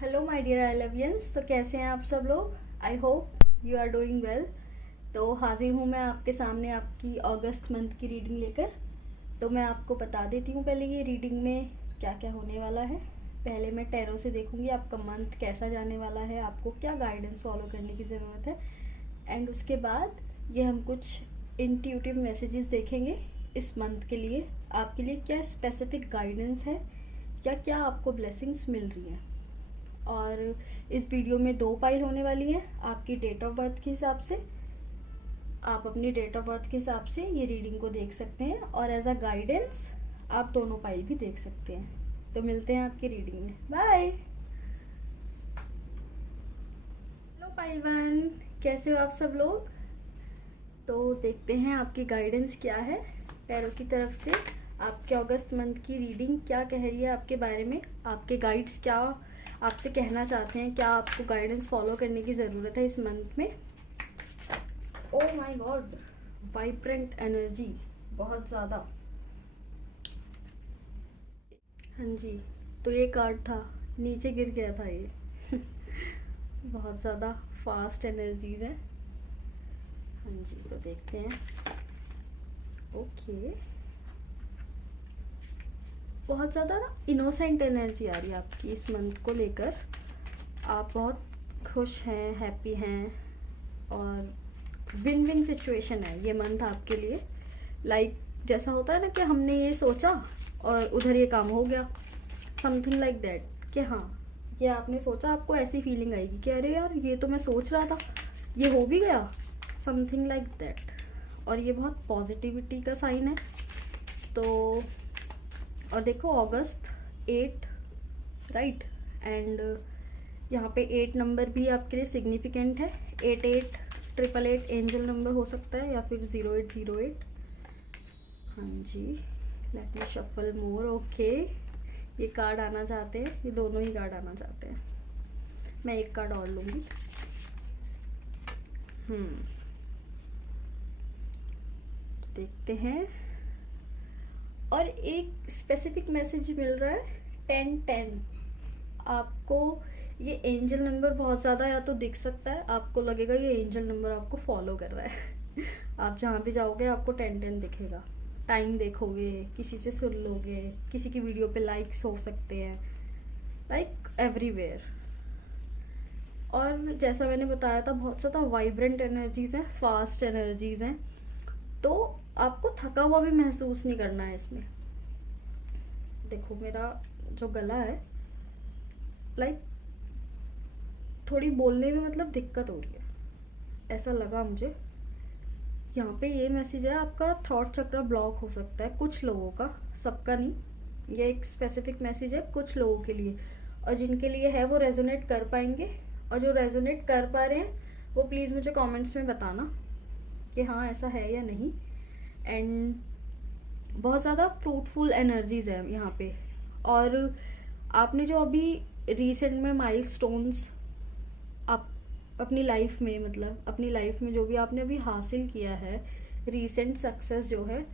Hello my dear I lovians. तो कैसे हैं आप सब लोग? I hope you are doing well. तो हाजिर हूँ मैं आपके सामने आपकी अगस्त मंथ की रीडिंग लेकर। तो मैं आपको बता देती हूँ पहले ये रीडिंग में क्या क्या होने वाला है। पहले मैं टैरो से देखूँगी आपका मंथ कैसा जाने वाला है, आपको क्या गाइडेंस फॉलो करने की ज़रूरत है। एंड उसके बाद ये हम कुछ इंट्यूटिव मैसेजेस देखेंगे इस मंथ के लिए, आपके लिए क्या स्पेसिफिक गाइडेंस है, क्या क्या आपको ब्लेसिंग्स मिल रही हैं। और इस वीडियो में 2 पाइल होने वाली है आपकी डेट ऑफ बर्थ के हिसाब से। आप अपनी डेट ऑफ बर्थ के हिसाब से ये रीडिंग को देख सकते हैं और एज अ गाइडेंस आप दोनों पाइल भी देख सकते हैं। तो मिलते हैं आपकी रीडिंग में। बाय। हेलो पाइल वन, कैसे हो आप सब लोग? तो देखते हैं आपकी गाइडेंस क्या है टैरो की तरफ से। आपके अगस्त मंथ की रीडिंग क्या कह रही है आपके बारे में, आपके गाइड्स क्या आपसे कहना चाहते हैं, क्या आपको गाइडेंस फॉलो करने की ज़रूरत है इस मंथ में। Oh my God, vibrant energy बहुत ज़्यादा। हाँ जी, तो ये कार्ड था, नीचे गिर गया था ये। बहुत ज़्यादा फास्ट एनर्जीज हैं। हाँ जी, तो देखते हैं। ओके, बहुत ज़्यादा ना इनोसेंट एनर्जी आ रही है आपकी इस मंथ को लेकर। आप बहुत खुश हैं, हैप्पी हैं और विन विन सिचुएशन है ये मंथ आपके लिए। लाइक जैसा होता है ना कि हमने ये सोचा और उधर ये काम हो गया, समथिंग लाइक दैट। कि हाँ, ये आपने सोचा, आपको ऐसी फीलिंग आएगी कि अरे यार ये तो मैं सोच रहा था, ये हो भी गया, समथिंग लाइक दैट। और ये बहुत पॉजिटिविटी का साइन है। तो और देखो अगस्त 8, राइट। एंड यहाँ पे 8 नंबर भी आपके लिए सिग्निफिकेंट है। 8888 एंजल नंबर हो सकता है या फिर 0808। हाँ जी, लेट मी शफल मोर। ओके, ये कार्ड आना चाहते हैं, ये दोनों ही कार्ड आना चाहते हैं। मैं एक कार्ड और लूँगी। देखते हैं। और एक स्पेसिफिक मैसेज मिल रहा है 1010। आपको ये एंजल नंबर बहुत ज़्यादा या तो दिख सकता है, आपको लगेगा ये एंजल नंबर आपको फॉलो कर रहा है। आप जहाँ भी जाओगे आपको 1010 दिखेगा। टाइम देखोगे, किसी से सुन लोगे, किसी की वीडियो पे लाइक्स हो सकते हैं, लाइक एवरीवेयर। और जैसा मैंने बताया था, बहुत ज़्यादा वाइब्रेंट एनर्जीज़ हैं, फास्ट एनर्जीज़ हैं। तो आपको थका हुआ भी महसूस नहीं करना है इसमें। देखो मेरा जो गला है, लाइक थोड़ी बोलने में मतलब दिक्कत हो रही है, ऐसा लगा मुझे। यहाँ पे ये मैसेज है, आपका थॉट चक्र ब्लॉक हो सकता है कुछ लोगों का, सबका नहीं। ये एक स्पेसिफिक मैसेज है कुछ लोगों के लिए, और जिनके लिए है वो रेजोनेट कर पाएंगे। और जो रेजोनेट कर पा रहे हैं वो प्लीज़ मुझे कमेंट्स में बताना कि हाँ ऐसा है या नहीं। एंड बहुत ज़्यादा फ्रूटफुल एनर्जीज़ है यहाँ पे। और आपने जो अभी रिसेंट में माइलस्टोन्स आप अपनी लाइफ में, मतलब अपनी लाइफ में जो भी आपने अभी हासिल किया है, रीसेंट सक्सेस जो है,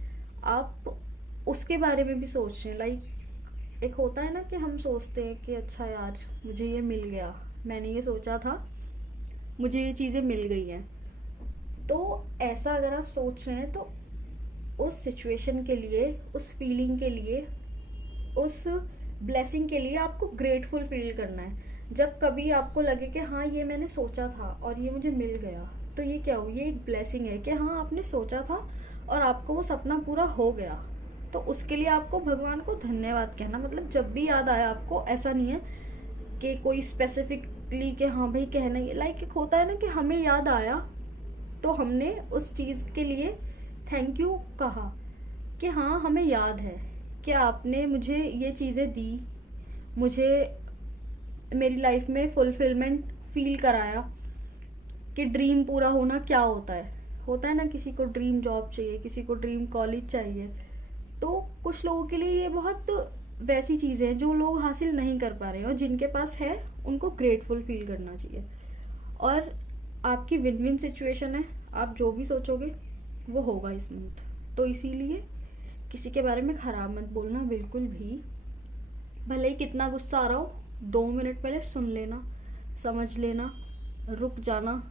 आप उसके बारे में भी सोच रहे हैं। लाइक एक होता है ना कि हम सोचते हैं कि अच्छा यार मुझे ये मिल गया, मैंने ये सोचा था, मुझे ये चीज़ें मिल गई हैं। तो ऐसा अगर आप सोच रहे हैं तो उस सिचुएशन के लिए, उस फीलिंग के लिए, उस ब्लेसिंग के लिए आपको ग्रेटफुल फील करना है। जब कभी आपको लगे कि हाँ ये मैंने सोचा था और ये मुझे मिल गया, तो ये क्या हो, ये एक ब्लेसिंग है कि हाँ आपने सोचा था और आपको वो सपना पूरा हो गया। तो उसके लिए आपको भगवान को धन्यवाद कहना, मतलब जब भी याद आया आपको, ऐसा नहीं है कि कोई स्पेसिफिकली कि हाँ भाई कहना ही। लाइक एक होता है ना कि हमें याद आया तो हमने उस चीज़ के लिए थैंक यू कहा कि हाँ हमें याद है कि आपने मुझे ये चीज़ें दी, मुझे मेरी लाइफ में फुलफिलमेंट फील कराया कि ड्रीम पूरा होना क्या होता है। होता है ना, किसी को ड्रीम जॉब चाहिए, किसी को ड्रीम कॉलेज चाहिए। तो कुछ लोगों के लिए ये बहुत वैसी चीज़ें हैं जो लोग हासिल नहीं कर पा रहे हैं, और जिनके पास है उनको ग्रेटफुल फील करना चाहिए। और आपकी विन विन सिचुएशन है, आप जो भी सोचोगे वो होगा इस मंथ। तो इसीलिए किसी के बारे में ख़राब मत बोलना बिल्कुल भी, भले ही कितना गुस्सा आ रहा हो, 2 मिनट पहले सुन लेना, समझ लेना, रुक जाना।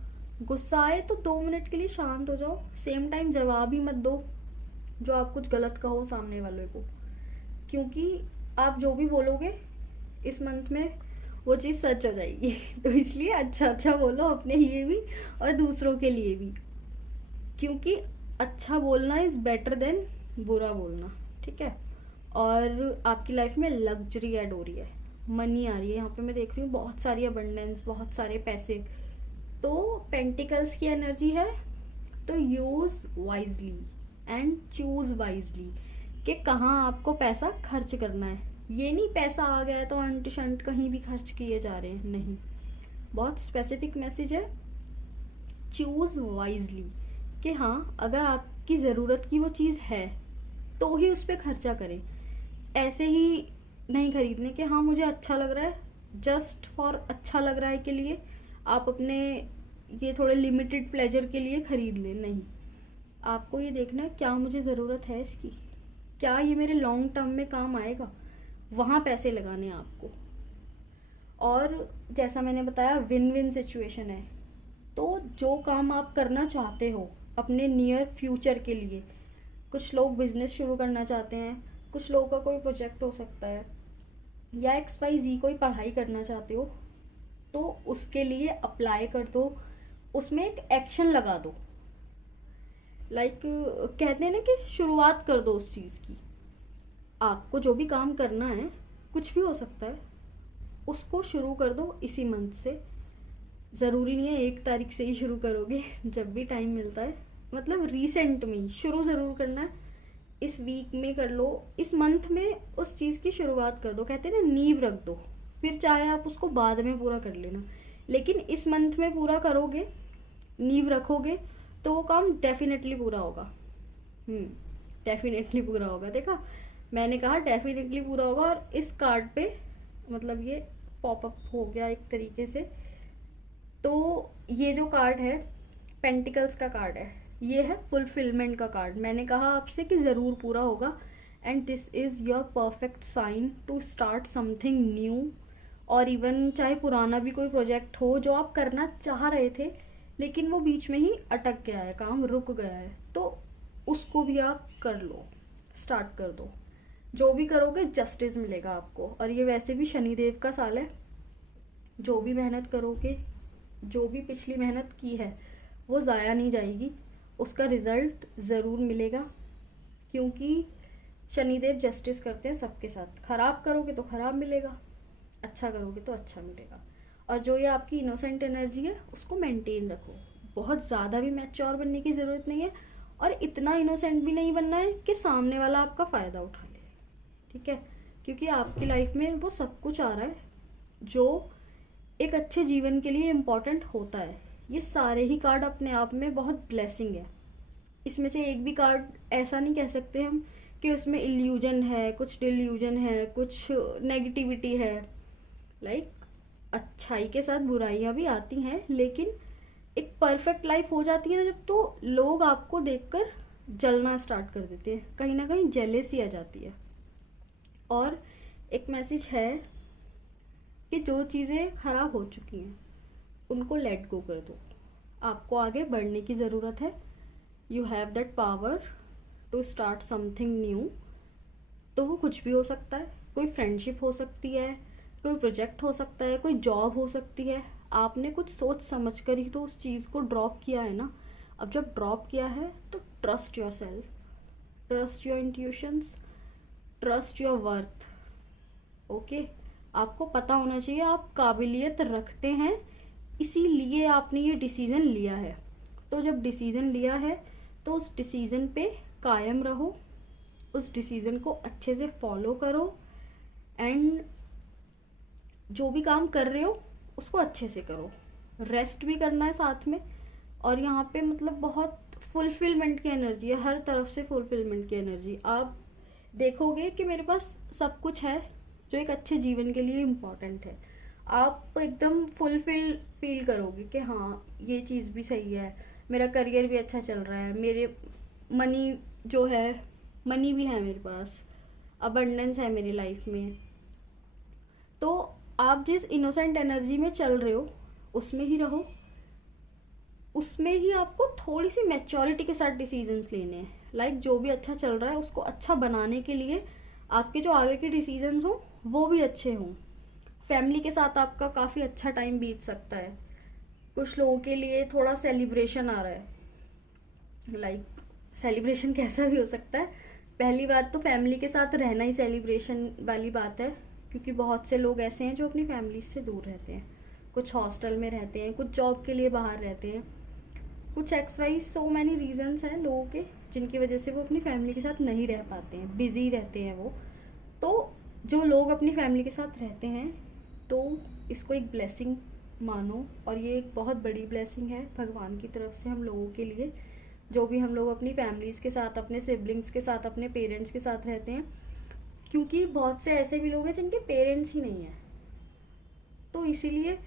गुस्सा आए तो 2 मिनट के लिए शांत हो जाओ, सेम टाइम जवाब ही मत दो जो आप कुछ गलत कहो सामने वाले को, क्योंकि आप जो भी बोलोगे इस मंथ में वो चीज़ सच हो जाएगी। तो इसलिए अच्छा अच्छा बोलो अपने लिए भी और दूसरों के लिए भी, क्योंकि अच्छा बोलना इज़ बेटर देन बुरा बोलना, ठीक है। और आपकी लाइफ में लग्जरी ऐड हो रही है, मनी आ रही है, यहाँ पे मैं देख रही हूँ बहुत सारी अबंडेंस, बहुत सारे पैसे। तो पेंटिकल्स की एनर्जी है, तो use wisely and choose wisely कि कहाँ आपको पैसा खर्च करना है। ये नहीं पैसा आ गया है तो अंट शंट कहीं भी खर्च किए जा रहे हैं, नहीं। बहुत स्पेसिफिक मैसेज है, चूज़ वाइजली, कि हाँ अगर आपकी ज़रूरत की वो चीज़ है तो ही उस पर खर्चा करें। ऐसे ही नहीं खरीदने कि हाँ मुझे अच्छा लग रहा है, जस्ट फॉर अच्छा लग रहा है के लिए आप अपने ये थोड़े लिमिटेड प्लेजर के लिए खरीद लें, नहीं। आपको ये देखना है क्या मुझे ज़रूरत है इसकी, क्या ये मेरे लॉन्ग टर्म में काम आएगा, वहाँ पैसे लगाने हैं आपको। और जैसा मैंने बताया विन विन सिचुएशन है, तो जो काम आप करना चाहते हो अपने नियर फ्यूचर के लिए, कुछ लोग बिजनेस शुरू करना चाहते हैं, कुछ लोगों का कोई प्रोजेक्ट हो सकता है, या XYZ कोई पढ़ाई करना चाहते हो, तो उसके लिए अप्लाई कर दो, उसमें एक एक्शन लगा दो। लाइक कहते हैं ना कि शुरुआत कर दो उस चीज़ की। आपको जो भी काम करना है, कुछ भी हो सकता है, उसको शुरू कर दो इसी मंथ से। ज़रूरी नहीं है 1 तारीख से ही शुरू करोगे, जब भी टाइम मिलता है, मतलब रिसेंट में ही शुरू ज़रूर करना है। इस वीक में कर लो, इस मंथ में उस चीज़ की शुरुआत कर दो। कहते हैं ना नींव रख दो, फिर चाहे आप उसको बाद में पूरा कर लेना, लेकिन इस मंथ में पूरा करोगे, नींव रखोगे, तो वो काम डेफिनेटली पूरा होगा। डेफिनेटली पूरा होगा। देखा, मैंने कहा डेफिनेटली पूरा होगा, और इस कार्ड पे मतलब ये पॉपअप हो गया एक तरीके से। तो ये जो कार्ड है पेंटिकल्स का कार्ड है, ये है फुलफिलमेंट का कार्ड। मैंने कहा आपसे कि ज़रूर पूरा होगा, and this is your perfect sign to start something new. और इवन चाहे पुराना भी कोई प्रोजेक्ट हो जो आप करना चाह रहे थे, लेकिन वो बीच में ही अटक गया है, काम रुक गया है, तो उसको भी आप कर लो, स्टार्ट कर दो। जो भी करोगे जस्टिस मिलेगा आपको। और ये वैसे भी शनिदेव का साल है, जो भी मेहनत करोगे, जो भी पिछली मेहनत की है वो ज़ाया नहीं जाएगी, उसका रिज़ल्ट ज़रूर मिलेगा, क्योंकि शनिदेव जस्टिस करते हैं सबके साथ। ख़राब करोगे तो ख़राब मिलेगा, अच्छा करोगे तो अच्छा मिलेगा। और जो ये आपकी इनोसेंट एनर्जी है उसको मेंटेन रखो। बहुत ज़्यादा भी मैच्योर बनने की ज़रूरत नहीं है, और इतना इनोसेंट भी नहीं बनना है कि सामने वाला आपका फ़ायदा उठा ले, ठीक है। क्योंकि आपकी लाइफ में वो सब कुछ आ रहा है जो एक अच्छे जीवन के लिए इम्पॉर्टेंट होता है। ये सारे ही कार्ड अपने आप में बहुत ब्लेसिंग है। इसमें से एक भी कार्ड ऐसा नहीं कह सकते हम कि उसमें इल्यूजन है, कुछ डिल्यूजन है, कुछ नेगेटिविटी है। लाइक अच्छाई के साथ बुराइयां भी आती हैं, लेकिन एक परफेक्ट लाइफ हो जाती है ना जब, तो लोग आपको देखकर जलना स्टार्ट कर देते हैं, कहीं ना कहीं जेलेसी आ जाती है। और एक मैसेज है कि जो चीज़ें ख़राब हो चुकी हैं उनको लेट गो कर दो, आपको आगे बढ़ने की ज़रूरत है। You have that power to start something new. तो वो कुछ भी हो सकता है, कोई फ्रेंडशिप हो सकती है, कोई प्रोजेक्ट हो सकता है, कोई जॉब हो सकती है। आपने कुछ सोच समझ कर ही तो उस चीज़ को ड्रॉप किया है ना। अब जब ड्रॉप किया है तो trust your self, trust your intuitions, trust your worth. Okay, आपको पता होना चाहिए आप काबिलियत रखते हैं, इसीलिए आपने ये डिसीज़न लिया है। तो जब डिसीज़न लिया है तो उस डिसीज़न पे कायम रहो, उस डिसीज़न को अच्छे से फॉलो करो, एंड जो भी काम कर रहे हो उसको अच्छे से करो। रेस्ट भी करना है साथ में। और यहाँ पे मतलब बहुत फुलफिलमेंट की एनर्जी है, हर तरफ से फुलफिलमेंट की एनर्जी। आप देखोगे कि मेरे पास सब कुछ है जो एक अच्छे जीवन के लिए इम्पॉर्टेंट है। आप एकदम फुलफिल फील करोगे कि हाँ ये चीज़ भी सही है, मेरा करियर भी अच्छा चल रहा है, मेरे मनी जो है, मनी भी है मेरे पास, अबंडेंस है मेरी लाइफ में। तो आप जिस इनोसेंट एनर्जी में चल रहे हो उसमें ही रहो, उसमें ही आपको थोड़ी सी मैच्योरिटी के साथ डिसीजंस लेने हैं। लाइक जो भी अच्छा चल रहा है उसको अच्छा बनाने के लिए आपके जो आगे के डिसीजंस हों वो भी अच्छे हों। फैमिली के साथ आपका काफ़ी अच्छा टाइम बीत सकता है। कुछ लोगों के लिए थोड़ा सेलिब्रेशन आ रहा है, लाइक सेलिब्रेशन कैसा भी हो सकता है। पहली बात तो फैमिली के साथ रहना ही सेलिब्रेशन वाली बात है, क्योंकि बहुत से लोग ऐसे हैं जो अपनी फैमिली से दूर रहते हैं। कुछ हॉस्टल में रहते हैं, कुछ जॉब के लिए बाहर रहते हैं, कुछ x y so many reasons हैं लोगों के जिनकी वजह से वो अपनी फैमिली के साथ नहीं रह पाते हैं, बिजी रहते हैं वो। तो जो लोग अपनी फैमिली के साथ रहते हैं तो इसको एक ब्लेसिंग मानो, और ये एक बहुत बड़ी ब्लेसिंग है भगवान की तरफ से हम लोगों के लिए। जो भी हम लोग अपनी फैमिलीज़ के साथ, अपने सिबलिंग्स के साथ, अपने पेरेंट्स के साथ रहते हैं, क्योंकि बहुत से ऐसे भी लोग हैं जिनके पेरेंट्स ही नहीं हैं। तो इसीलिए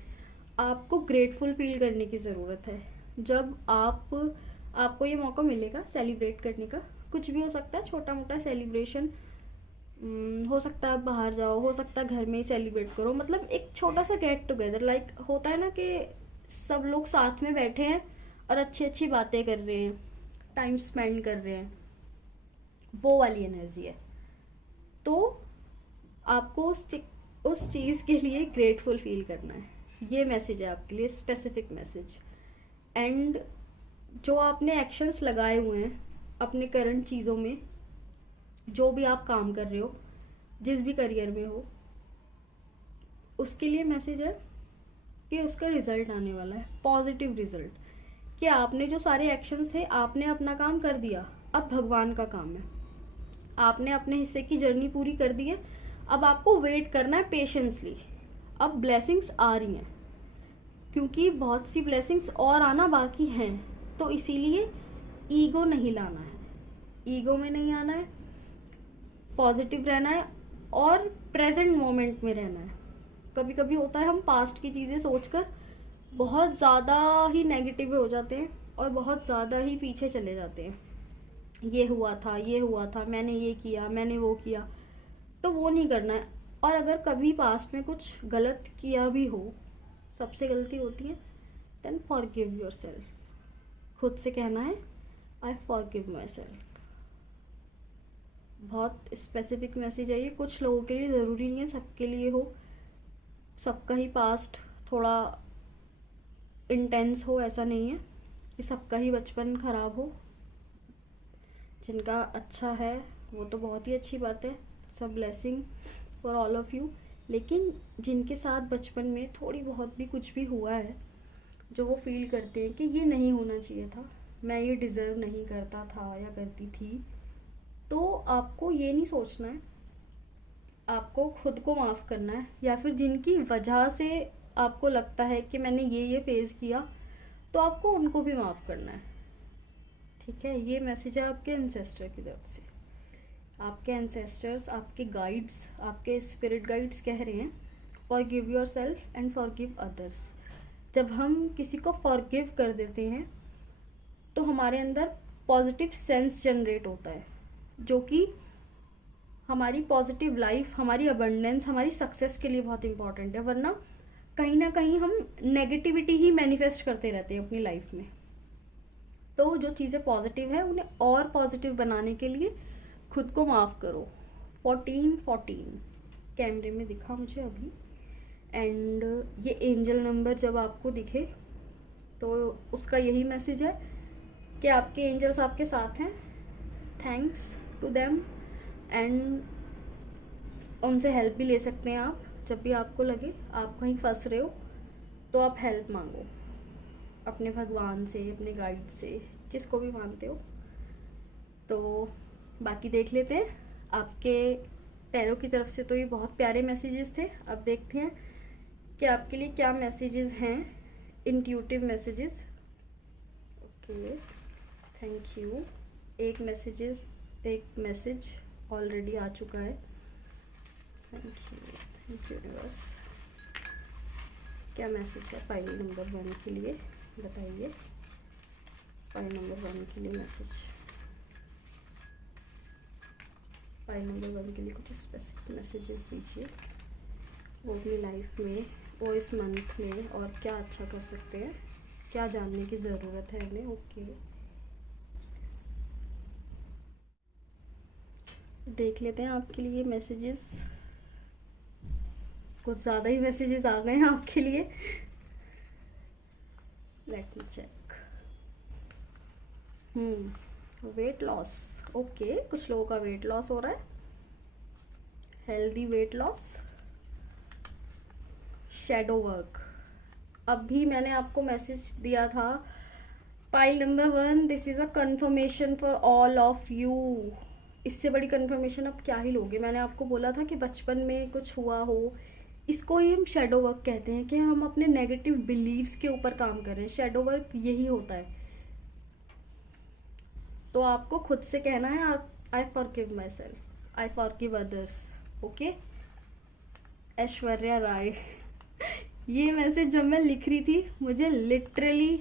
आपको ग्रेटफुल फील करने की ज़रूरत है। जब आपको ये मौका मिलेगा सेलिब्रेट करने का, कुछ भी हो सकता है, छोटा मोटा सेलिब्रेशन हो सकता है, आप बाहर जाओ, हो सकता है घर में ही सेलिब्रेट करो, मतलब एक छोटा सा गेट टुगेदर। लाइक होता है ना कि सब लोग साथ में बैठे हैं और अच्छी अच्छी बातें कर रहे हैं, टाइम स्पेंड कर रहे हैं, वो वाली एनर्जी है। तो आपको उस चीज़ के लिए ग्रेटफुल फील करना है। ये मैसेज है आपके लिए, स्पेसिफिक मैसेज। एंड जो आपने एक्शंस लगाए हुए हैं अपने करंट चीज़ों में, जो भी आप काम कर रहे हो, जिस भी करियर में हो, उसके लिए मैसेज है कि उसका रिजल्ट आने वाला है, पॉजिटिव रिजल्ट। कि आपने जो सारे एक्शंस थे, आपने अपना काम कर दिया, अब भगवान का काम है। आपने अपने हिस्से की जर्नी पूरी कर दी है, अब आपको वेट करना है पेशेंसली। अब ब्लेसिंग्स आ रही हैं, क्योंकि बहुत सी ब्लेसिंग्स और आना बाकी हैं। तो इसीलिए ईगो नहीं लाना है, ईगो में नहीं आना है, पॉजिटिव रहना है और प्रेजेंट मोमेंट में रहना है। कभी कभी होता है हम पास्ट की चीज़ें सोचकर बहुत ज़्यादा ही नेगेटिव हो जाते हैं और बहुत ज़्यादा ही पीछे चले जाते हैं। ये हुआ था, ये हुआ था, मैंने ये किया, मैंने वो किया, तो वो नहीं करना है। और अगर कभी पास्ट में कुछ गलत किया भी हो, सबसे गलती होती है, देन फॉरगिव योरसेल्फ। खुद से कहना है आई फॉरगिव माई सेल्फ। बहुत स्पेसिफिक मैसेज है ये, कुछ लोगों के लिए, ज़रूरी नहीं है सबके लिए हो। सबका ही पास्ट थोड़ा इंटेंस हो, ऐसा नहीं है कि सबका ही बचपन ख़राब हो। जिनका अच्छा है वो तो बहुत ही अच्छी बात है, सब blessing for all of you. लेकिन जिनके साथ बचपन में थोड़ी बहुत भी कुछ भी हुआ है, जो वो फील करते हैं कि ये नहीं होना चाहिए था, मैं ये डिज़र्व नहीं करता था या करती थी, तो आपको ये नहीं सोचना है, आपको खुद को माफ़ करना है। या फिर जिनकी वजह से आपको लगता है कि मैंने ये फेस किया, तो आपको उनको भी माफ़ करना है। ठीक है, ये मैसेज है आपके एंसेस्टर की तरफ से। आपके एंसेस्टर्स, आपके गाइड्स, आपके स्पिरिट गाइड्स कह रहे हैं forgive your self and forgive others. जब हम किसी को फॉरगिव कर देते हैं तो हमारे अंदर पॉजिटिव सेंस जनरेट होता है, जो कि हमारी पॉजिटिव लाइफ, हमारी अबंडेंस, हमारी सक्सेस के लिए बहुत इंपॉर्टेंट है। वरना कहीं ना कहीं हम नेगेटिविटी ही मैनिफेस्ट करते रहते हैं अपनी लाइफ में। तो जो चीज़ें पॉजिटिव है उन्हें और पॉजिटिव बनाने के लिए खुद को माफ़ करो। 1414 कैमरे में दिखा मुझे अभी। एंड ये एंजल नंबर जब आपको दिखे तो उसका यही मैसेज है कि आपके एंजल्स आपके साथ हैं। Thanks to them. एंड उनसे हेल्प भी ले सकते हैं आप। जब भी आपको लगे आप कहीं फंस रहे हो तो आप हेल्प मांगो अपने भगवान से, अपने गाइड से, जिसको भी मानते हो। तो बाकी देख लेते हैं आपके टैरो की तरफ से। तो ये बहुत प्यारे मैसेजेस थे। अब देखते हैं कि आपके लिए क्या मैसेजेस हैं, intuitive messages. Okay, thank you. एक मैसेज ऑलरेडी आ चुका है। Thank you universe. क्या मैसेज है फाइल नंबर 1 के लिए, बताइए। फाइल नंबर 1 के लिए मैसेज, फाइल नंबर 1 के लिए कुछ स्पेसिफिक मैसेजेस दीजिए। वो अपनी लाइफ में, वो इस मंथ में और क्या अच्छा कर सकते हैं, क्या जानने की ज़रूरत है उन्हें। ओके, देख लेते हैं आपके लिए मैसेजेस। कुछ ज़्यादा ही मैसेजेस आ गए हैं आपके लिए। Let me check. Weight loss. Okay, कुछ लोगों का वेट लॉस हो रहा है, healthy weight loss. Shadow work, अभी मैंने आपको मैसेज दिया था, pile number 1, this is a confirmation for all of you. इससे बड़ी कंफर्मेशन आप क्या ही लोगे। मैंने आपको बोला था कि बचपन में कुछ हुआ हो, इसको ही हम शैडो वर्क कहते हैं, कि हम अपने नेगेटिव बिलीव्स के ऊपर काम कर रहे हैं। शैडो वर्क यही होता है। तो आपको खुद से कहना है, I forgive myself, I forgive others. Okay. Aishwarya Rai. ये मैसेज जब मैं लिख रही थी, मुझे लिटरली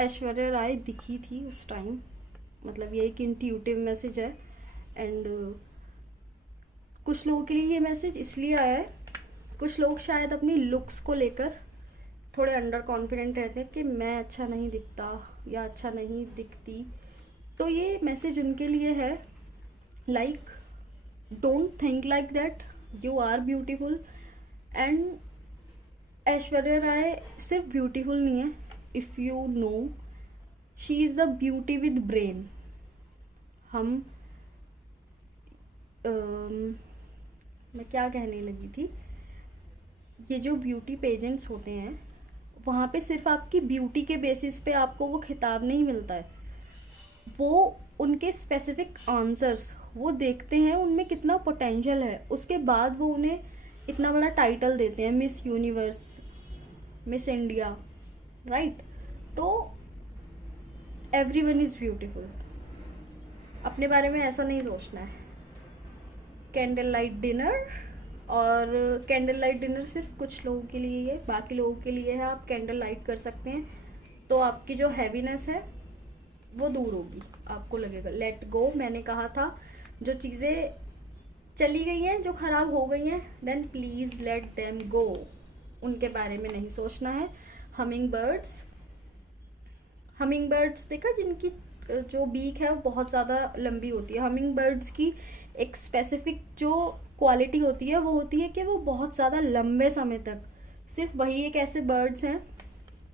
ऐश्वर्या राय दिखी थी उस टाइम। मतलब ये एक इंट्यूटिव मैसेज है। एंड कुछ लोगों के लिए ये मैसेज इसलिए आया है, कुछ लोग शायद अपनी लुक्स को लेकर थोड़े अंडर कॉन्फिडेंट रहते हैं कि मैं अच्छा नहीं दिखता या अच्छा नहीं दिखती। तो ये मैसेज उनके लिए है, like don't think like that, you are beautiful. And Aishwarya Rai सिर्फ ब्यूटीफुल नहीं है, if you know, she is the beauty with brain. हम मैं क्या कहने लगी थी, ये जो ब्यूटी पेजेंट्स होते हैं, वहाँ पे सिर्फ आपकी ब्यूटी के बेसिस पे आपको वो खिताब नहीं मिलता है, वो उनके स्पेसिफिक आंसर्स वो देखते हैं, उनमें कितना पोटेंशियल है, उसके बाद वो उन्हें इतना बड़ा टाइटल देते हैं, miss universe, miss India, right. तो एवरीवन इज़ ब्यूटीफुल। अपने बारे में ऐसा नहीं सोचना है। कैंडल लाइट डिनर, और कैंडल लाइट डिनर सिर्फ कुछ लोगों के लिए है, बाकी लोगों के लिए है। आप कैंडल लाइट कर सकते हैं, तो आपकी जो हैवीनेस है वो दूर होगी। आपको लगेगा लेट गो। मैंने कहा था, जो चीज़ें चली गई हैं, जो ख़राब हो गई हैं, then please let them go. उनके बारे में नहीं सोचना है। हमिंग बर्ड्स, हमिंग बर्ड्स देखा, जिनकी जो बीक है वो बहुत ज़्यादा लंबी होती है। हमिंग बर्ड्स की एक स्पेसिफिक जो क्वालिटी होती है, वो होती है कि वो बहुत ज़्यादा लंबे समय तक, सिर्फ वही एक ऐसे बर्ड्स हैं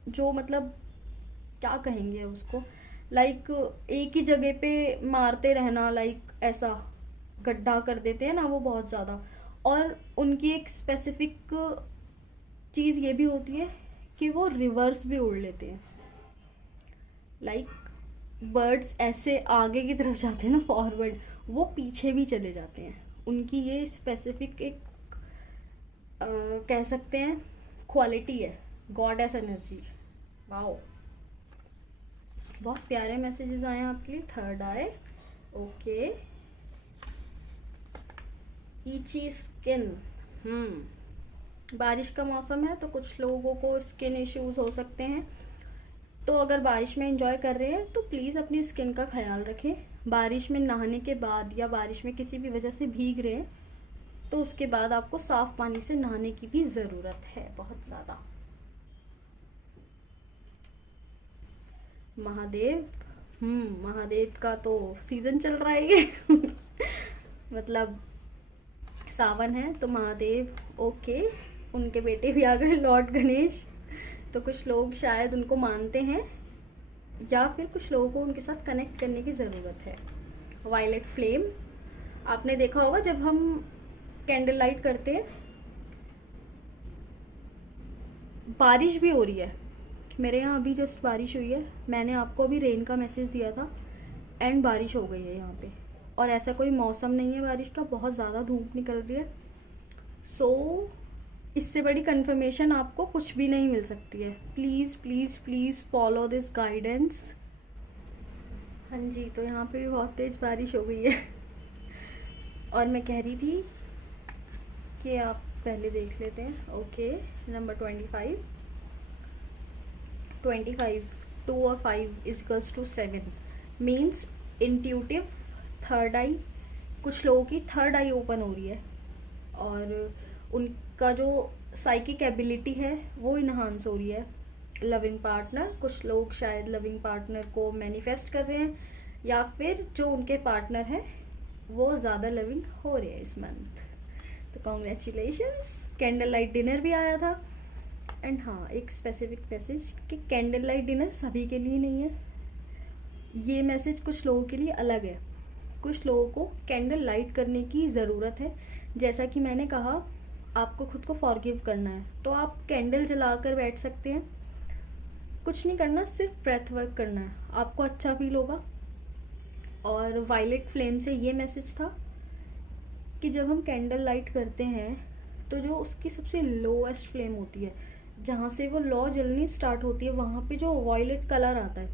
जो, मतलब क्या कहेंगे उसको, लाइक एक ही जगह पे मारते रहना, लाइक ऐसा गड्ढा कर देते हैं ना वो बहुत ज़्यादा। और उनकी एक स्पेसिफिक चीज़ ये भी होती है कि वो रिवर्स भी उड़ लेते हैं। लाइक बर्ड्स ऐसे आगे की तरफ जाते हैं ना, फॉरवर्ड, वो पीछे भी चले जाते हैं। उनकी ये स्पेसिफिक एक कह सकते हैं क्वालिटी है, गॉडेस एनर्जी। वाओ, बहुत प्यारे मैसेजेस आए हैं आपके लिए। थर्ड आई, ओके। ईची स्किन, बारिश का मौसम है तो कुछ लोगों को स्किन इश्यूज हो सकते हैं। तो अगर बारिश में एंजॉय कर रहे हैं तो प्लीज़ अपनी स्किन का ख्याल रखें। बारिश में नहाने के बाद या बारिश में किसी भी वजह से भीग रहे हैं तो उसके बाद आपको साफ़ पानी से नहाने की भी ज़रूरत है, बहुत ज़्यादा। महादेव, महादेव का तो सीज़न चल रहा है ये मतलब सावन है तो महादेव, ओके। उनके बेटे भी आ गए, लॉर्ड गणेश। तो कुछ लोग शायद उनको मानते हैं, या फिर कुछ लोगों को उनके साथ कनेक्ट करने की ज़रूरत है। वायलेट फ्लेम, आपने देखा होगा जब हम कैंडल लाइट करते हैं, बारिश भी हो रही है। मेरे यहाँ अभी जस्ट बारिश हुई है, मैंने आपको अभी रेन का मैसेज दिया था, एंड बारिश हो गई है यहाँ पे। और ऐसा कोई मौसम नहीं है बारिश का, बहुत ज़्यादा धूप निकल रही है। सो इससे बड़ी कंफर्मेशन आपको कुछ भी नहीं मिल सकती है। Please please please follow this guidance. हाँ जी, तो यहाँ पे भी बहुत तेज़ बारिश हो गई है और मैं कह रही थी कि आप पहले देख लेते हैं। ओके, नंबर 25, 2 और 5 is two 7 means intuitive third eye. कुछ लोगों की थर्ड आई ओपन हो रही है और का जो साइकिक एबिलिटी है वो इन्हांस हो रही है। लविंग पार्टनर, कुछ लोग शायद लविंग पार्टनर को मैनिफेस्ट कर रहे हैं, या फिर जो उनके पार्टनर हैं वो ज़्यादा लविंग हो रहे हैं इस मंथ। तो कॉन्ग्रेचुलेशंस। कैंडल लाइट डिनर भी आया था। एंड हाँ, एक स्पेसिफिक मैसेज कि कैंडल लाइट डिनर सभी के लिए नहीं है। ये मैसेज कुछ लोगों के लिए अलग है। कुछ लोगों को कैंडल लाइट करने की ज़रूरत है। जैसा कि मैंने कहा, आपको खुद को फॉरगिव करना है, तो आप कैंडल जला कर बैठ सकते हैं। कुछ नहीं करना, सिर्फ ब्रेथ वर्क करना है, आपको अच्छा फील होगा। और वायलेट फ्लेम से ये मैसेज था कि जब हम कैंडल लाइट करते हैं तो जो उसकी सबसे लोएस्ट फ्लेम होती है, जहाँ से वो लौ जलनी स्टार्ट होती है, वहाँ पे जो वायलेट कलर आता है,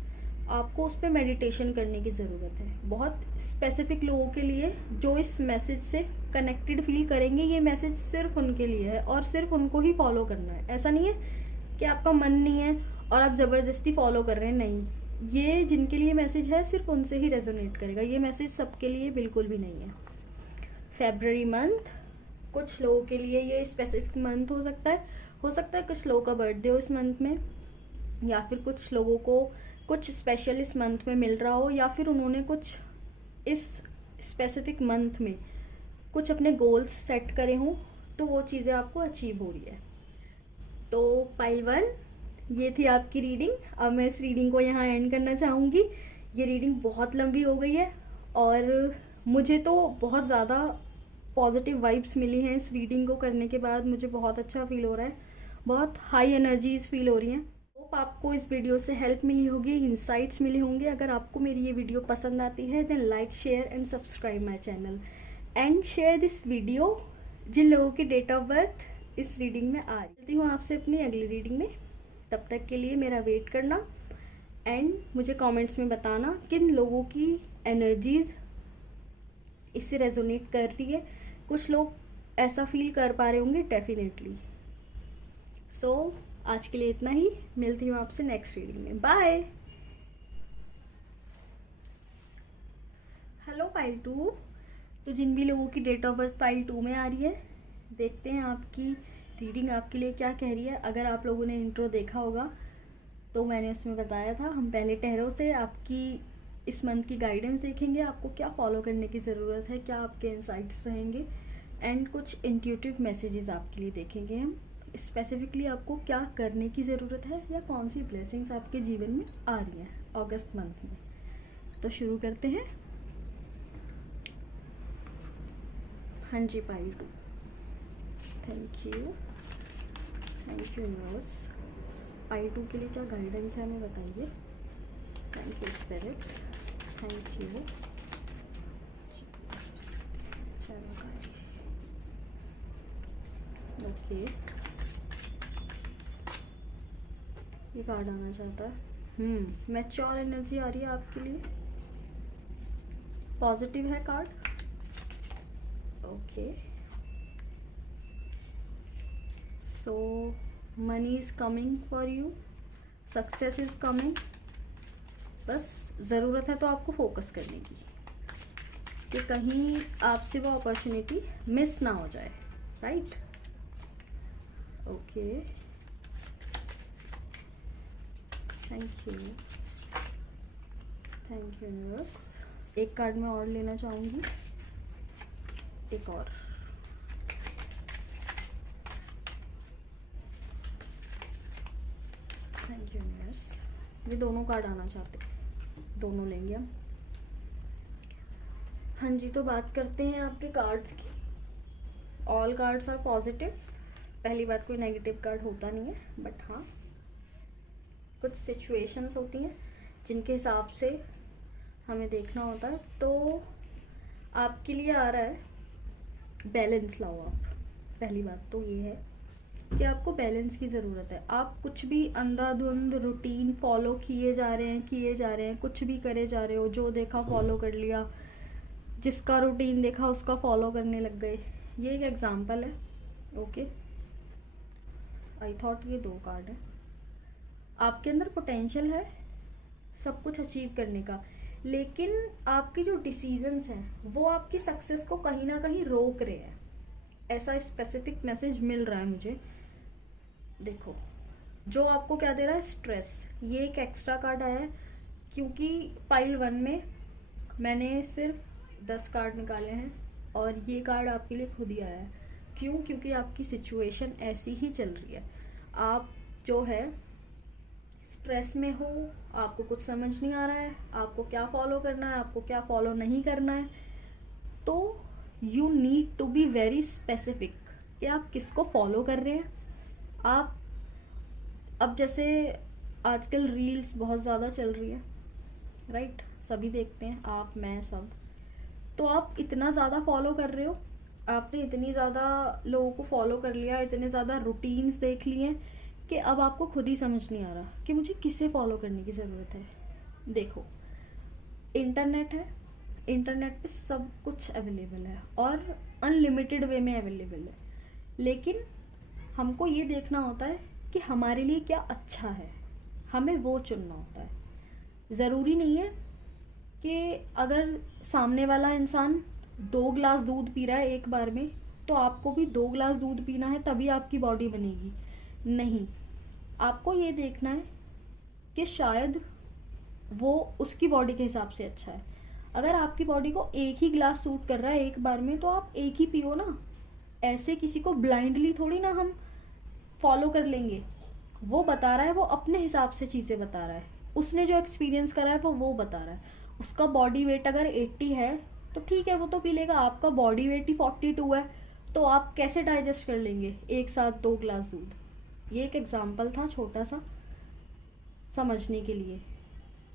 आपको उस पर मेडिटेशन करने की ज़रूरत है। बहुत स्पेसिफिक लोगों के लिए जो इस मैसेज से कनेक्टेड फील करेंगे, ये मैसेज सिर्फ उनके लिए है और सिर्फ उनको ही फॉलो करना है। ऐसा नहीं है कि आपका मन नहीं है और आप ज़बरदस्ती फॉलो कर रहे हैं, नहीं। ये जिनके लिए मैसेज है सिर्फ उनसे ही रेजोनेट करेगा, ये मैसेज सबके लिए बिल्कुल भी नहीं है। फेब्रुअरी मंथ, कुछ लोगों के लिए ये स्पेसिफिक मंथ हो सकता है कुछ लोगों का बर्थडे हो इस मंथ में, या फिर कुछ लोगों को कुछ स्पेशल इस मंथ में मिल रहा हो, या फिर उन्होंने कुछ इस स्पेसिफिक मंथ में कुछ अपने गोल्स सेट करे हों, तो वो चीज़ें आपको अचीव हो रही है। तो पाइल 1, ये थी आपकी रीडिंग। अब मैं इस रीडिंग को यहाँ एंड करना चाहूँगी। ये रीडिंग बहुत लंबी हो गई है और मुझे तो बहुत ज़्यादा पॉजिटिव वाइब्स मिली हैं इस रीडिंग को करने के बाद। मुझे बहुत अच्छा फील हो रहा है, बहुत हाई एनर्जीज फील हो रही हैं। होप आपको इस वीडियो से हेल्प मिली होगी, इंसाइट्स मिले होंगे। अगर आपको मेरी ये वीडियो पसंद आती है then like, share and subscribe my channel and share this video जिन लोगों की डेट ऑफ बर्थ इस रीडिंग में आ रही। मिलती हूँ आपसे अपनी अगली रीडिंग में, तब तक के लिए मेरा वेट करना एंड मुझे कमेंट्स में बताना किन लोगों की एनर्जीज इससे रेजोनेट कर रही है। कुछ लोग ऐसा फील कर पा रहे होंगे डेफिनेटली। सो आज के लिए इतना ही, मिलती हूँ आपसे नेक्स्ट रीडिंग में। बाय। Hello pile 2। तो जिन भी लोगों की डेट ऑफ बर्थ पाइल 2 में आ रही है, देखते हैं आपकी रीडिंग आपके लिए क्या कह रही है। अगर आप लोगों ने इंट्रो देखा होगा तो मैंने उसमें बताया था, हम पहले टहरों से आपकी इस मंथ की गाइडेंस देखेंगे, आपको क्या फॉलो करने की ज़रूरत है, क्या आपके इंसाइट्स रहेंगे एंड कुछ इंट्यूटिव मैसेजेस आपके लिए देखेंगे हम। स्पेसिफिकली आपको क्या करने की ज़रूरत है या कौन सी ब्लेसिंग्स आपके जीवन में आ रही हैं अगस्त मंथ में। तो शुरू करते हैं। हाँ जी pile 2, thank you universe. Pile 2 के लिए क्या गाइडेंस है हमें बताइए। Thank you spirit, thank you. Okay, ये कार्ड आना चाहता है। मैच्योर एनर्जी आ रही है आपके लिए, पॉजिटिव है card. Okay, so money is coming for you, success is coming. बस ज़रूरत है तो आपको फोकस करने की कि कहीं आपसे वो अपॉर्चुनिटी मिस ना हो जाए, right. Okay, thank you universe. एक कार्ड मैं और लेना चाहूँगी, एक और। Thank you universe. ये दोनों कार्ड आना चाहते हैं, दोनों लेंगे हम। हाँ जी, तो बात करते हैं आपके कार्ड्स की। All cards are positive. पहली बात, कोई नेगेटिव कार्ड होता नहीं है, बट हाँ कुछ सिचुएशंस होती हैं जिनके हिसाब से हमें देखना होता है। तो आपके लिए आ रहा है बैलेंस लाओ आप। पहली बात तो ये है कि आपको बैलेंस की ज़रूरत है। आप कुछ भी अंधाधुंध रूटीन फॉलो किए जा रहे हैं, कुछ भी करे जा रहे हो, जो देखा फॉलो कर लिया, जिसका रूटीन देखा उसका फॉलो करने लग गए। ये एक एग्जांपल है। ओके, आई थॉट ये 2 कार्ड है। आपके अंदर पोटेंशियल है सब कुछ अचीव करने का, लेकिन आपके जो डिसीजंस हैं वो आपकी सक्सेस को कहीं ना कहीं रोक रहे हैं। ऐसा स्पेसिफिक मैसेज मिल रहा है मुझे। देखो, जो आपको क्या दे रहा है, स्ट्रेस। ये एक एक्स्ट्रा कार्ड आया है क्योंकि पाइल 1 में मैंने सिर्फ 10 कार्ड निकाले हैं और ये कार्ड आपके लिए खुद ही आया है। क्यों? क्योंकि आपकी सिचुएशन ऐसी ही चल रही है। आप जो है स्ट्रेस में हो, आपको कुछ समझ नहीं आ रहा है, आपको क्या फॉलो करना है, आपको क्या फॉलो नहीं करना है। तो you need to be very specific कि आप किसको फॉलो कर रहे हैं। आप अब जैसे आजकल रील्स बहुत ज़्यादा चल रही है, राइट? सभी देखते हैं, आप, मैं, सब। तो आप इतना ज़्यादा फॉलो कर रहे हो, आपने इतनी ज़्यादा लोगों को फॉलो कर लिया, इतने ज़्यादा रूटीन्स देख लिए कि अब आपको खुद ही समझ नहीं आ रहा कि मुझे किसे फॉलो करने की ज़रूरत है। देखो, इंटरनेट है, इंटरनेट पे सब कुछ अवेलेबल है और अनलिमिटेड वे में अवेलेबल है, लेकिन हमको ये देखना होता है कि हमारे लिए क्या अच्छा है, हमें वो चुनना होता है। ज़रूरी नहीं है कि अगर सामने वाला इंसान 2 ग्लास दूध पी रहा है एक बार में, तो आपको भी 2 ग्लास दूध पीना है तभी आपकी बॉडी बनेगी। नहीं, आपको ये देखना है कि शायद वो उसकी बॉडी के हिसाब से अच्छा है। अगर आपकी बॉडी को एक ही ग्लास सूट कर रहा है एक बार में, तो आप एक ही पियो ना। ऐसे किसी को ब्लाइंडली थोड़ी ना हम फॉलो कर लेंगे। वो बता रहा है, वो अपने हिसाब से चीज़ें बता रहा है, उसने जो एक्सपीरियंस करा है वो बता रहा है। उसका बॉडी वेट अगर 80 है तो ठीक है, वो तो पी लेगा। आपका बॉडी वेट ही 42 है, तो आप कैसे डाइजेस्ट कर लेंगे एक साथ 2 ग्लास दूध? ये एक एग्जाम्पल था छोटा सा समझने के लिए।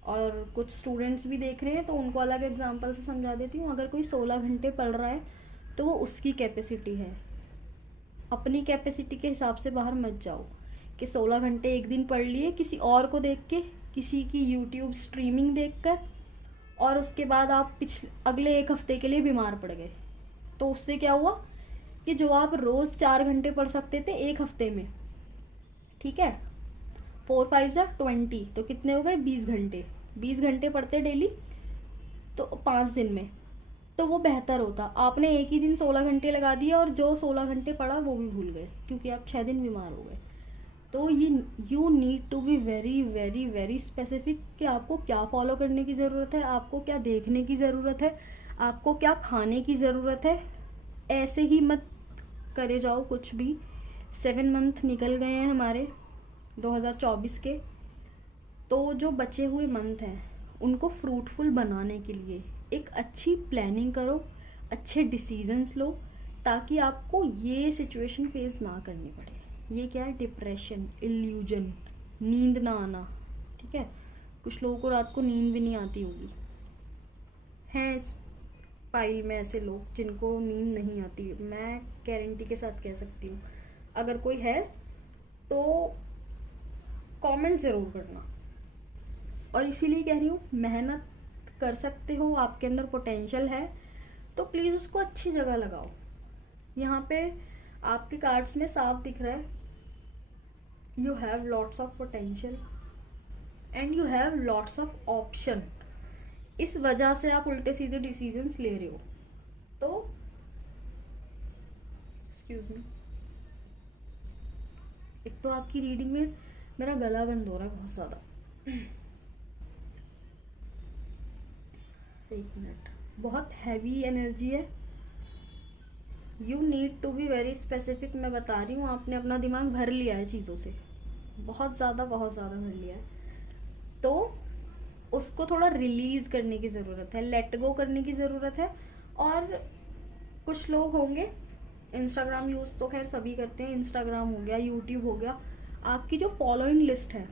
और कुछ स्टूडेंट्स भी देख रहे हैं तो उनको अलग एग्जाम्पल से समझा देती हूँ। अगर कोई 16 घंटे पढ़ रहा है तो वो उसकी कैपेसिटी है, अपनी कैपेसिटी के हिसाब से बाहर मत जाओ कि 16 घंटे एक दिन पढ़ लिए किसी और को देख के, किसी की यूट्यूब स्ट्रीमिंग देखकर, और उसके बाद आप अगले 1 हफ्ते के लिए बीमार पड़ गए। तो उससे क्या हुआ कि जो आप रोज़ 4 घंटे पढ़ सकते थे 1 हफ्ते में, ठीक है, 4 5 जा 20, तो कितने हो गए? 20 घंटे। 20 घंटे पढ़ते डेली तो 5 दिन में, तो वो बेहतर होता। आपने एक ही दिन 16 घंटे लगा दिए और जो 16 घंटे पढ़ा वो भी भूल गए क्योंकि आप 6 दिन बीमार हो गए। तो ये you need to be very very very specific कि आपको क्या फॉलो करने की ज़रूरत है, आपको क्या देखने की ज़रूरत है, आपको क्या खाने की ज़रूरत है। ऐसे ही मत करे जाओ कुछ भी। 7 मंथ निकल गए हैं हमारे 2024 के, तो जो बचे हुए मंथ हैं उनको फ्रूटफुल बनाने के लिए एक अच्छी प्लानिंग करो, अच्छे डिसीजंस लो, ताकि आपको ये सिचुएशन फेस ना करनी पड़े। ये क्या है? डिप्रेशन, इल्यूजन, नींद ना आना, ठीक है? कुछ लोगों को रात को नींद भी नहीं आती होगी। हैं इस पाइल में ऐसे लोग जिनको नींद नहीं आती, मैं गारंटी के साथ कह सकती हूँ। अगर कोई है तो कमेंट ज़रूर करना। और इसीलिए कह रही हूँ, मेहनत कर सकते हो, आपके अंदर पोटेंशियल है तो प्लीज़ उसको अच्छी जगह लगाओ। यहाँ पे आपके कार्ड्स में साफ दिख रहा है, you have lots of potential and you have lots of option. इस वजह से आप उल्टे सीधे डिसीजंस ले रहे हो। तो एक्सक्यूज मी, एक तो आपकी रीडिंग में मेरा गला बंद हो रहा है बहुत ज़्यादा। एक मिनट, बहुत हैवी एनर्जी है। You need to be very specific. मैं बता रही हूँ, आपने अपना दिमाग भर लिया है चीज़ों से, बहुत ज़्यादा भर लिया है। तो उसको थोड़ा रिलीज़ करने की ज़रूरत है, लेट गो करने की ज़रूरत है। और कुछ लोग होंगे, इंस्टाग्राम यूज़ तो खैर सभी करते हैं, इंस्टाग्राम हो गया, यूट्यूब हो गया, आपकी जो फॉलोइंग लिस्ट है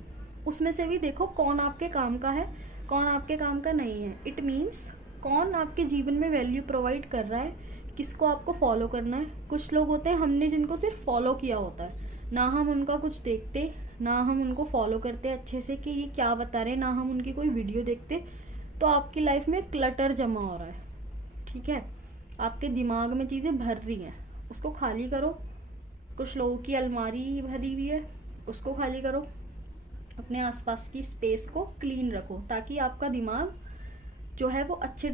उसमें से भी देखो कौन आपके काम का है, कौन आपके काम का नहीं है। इट मीन्स कौन आपके जीवन में वैल्यू प्रोवाइड कर रहा है, किसको आपको फॉलो करना है। कुछ लोग होते हैं, हमने जिनको सिर्फ फॉलो किया होता है, ना हम उनका कुछ देखते, ना हम उनको फॉलो करते अच्छे से कि ये क्या बता रहे हैं, ना हम उनकी कोई वीडियो देखते। तो आपकी लाइफ में क्लटर जमा हो रहा है, ठीक है? आपके दिमाग में चीज़ें भर रही हैं, उसको खाली करो। कुछ लोगों की अलमारी भरी हुई है, उसको खाली करो। अपने आसपास की स्पेस को क्लीन रखो ताकि आपका दिमाग जो है वो अच्छे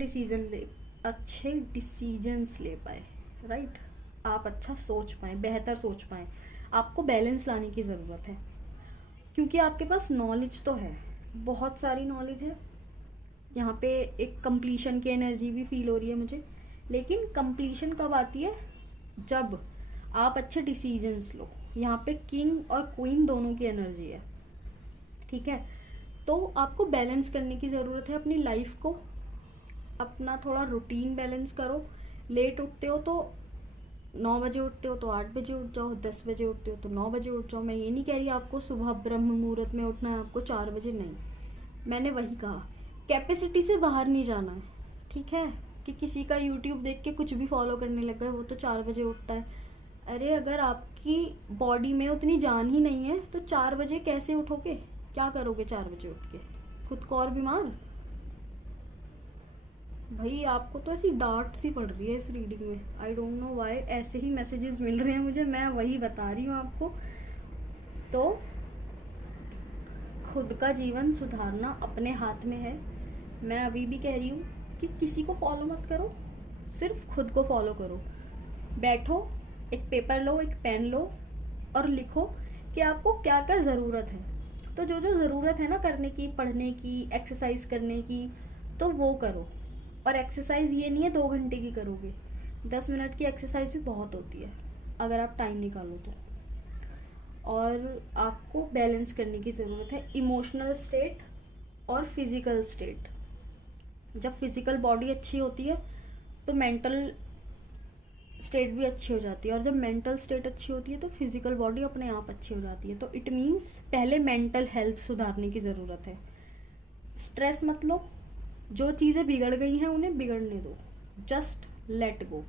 डिसीजंस ले पाए, राइट? आप अच्छा सोच पाएँ, बेहतर सोच पाएँ। आपको बैलेंस लाने की ज़रूरत है, क्योंकि आपके पास नॉलेज तो है, बहुत सारी नॉलेज है। यहाँ पे एक कंप्लीशन की एनर्जी भी फील हो रही है मुझे, लेकिन कंप्लीशन कब आती है? जब आप अच्छे डिसीजंस लो। यहाँ पे किंग और क्वीन दोनों की एनर्जी है, ठीक है? तो आपको बैलेंस करने की ज़रूरत है अपनी लाइफ को। अपना थोड़ा रूटीन बैलेंस करो। लेट उठते हो तो 9 बजे उठते हो तो 8 बजे उठ जाओ, 10 बजे उठते हो तो 9 बजे उठ जाओ। मैं ये नहीं कह रही आपको सुबह ब्रह्म मुहूर्त में उठना है, आपको 4 बजे नहीं। मैंने वही कहा, कैपेसिटी से बाहर नहीं जाना है, ठीक है? कि किसी का यूट्यूब देख के कुछ भी फॉलो करने लग गए, वो तो 4 बजे उठता है। अरे अगर आपकी बॉडी में उतनी जान ही नहीं है तो 4 बजे कैसे उठोगे? क्या करोगे 4 बजे उठ के? खुद को और बीमार? भाई आपको तो ऐसी डांट सी पड़ रही है इस रीडिंग में, आई डोंट नो वाई। ऐसे ही मैसेजेस मिल रहे हैं मुझे, मैं वही बता रही हूँ आपको। तो खुद का जीवन सुधारना अपने हाथ में है। मैं अभी भी कह रही हूँ कि किसी को फॉलो मत करो, सिर्फ खुद को फॉलो करो। बैठो, एक पेपर लो, एक पेन लो और लिखो कि आपको क्या क्या ज़रूरत है। तो जो जो ज़रूरत है ना करने की, पढ़ने की, एक्सरसाइज करने की, तो वो करो। और एक्सरसाइज ये नहीं है 2 घंटे की करोगे, 10 मिनट की एक्सरसाइज भी बहुत होती है अगर आप टाइम निकालो तो। और आपको बैलेंस करने की ज़रूरत है इमोशनल स्टेट और फिज़िकल स्टेट। जब फिज़िकल बॉडी अच्छी होती है तो मेंटल स्टेट भी अच्छी हो जाती है, और जब मेंटल स्टेट अच्छी होती है तो फिज़िकल बॉडी अपने आप अच्छी हो जाती है। तो इट मीन्स पहले मेंटल हेल्थ सुधारने की ज़रूरत है। स्ट्रेस मत लो, जो चीज़ें बिगड़ गई हैं उन्हें बिगड़ने दो, जस्ट लेट गो।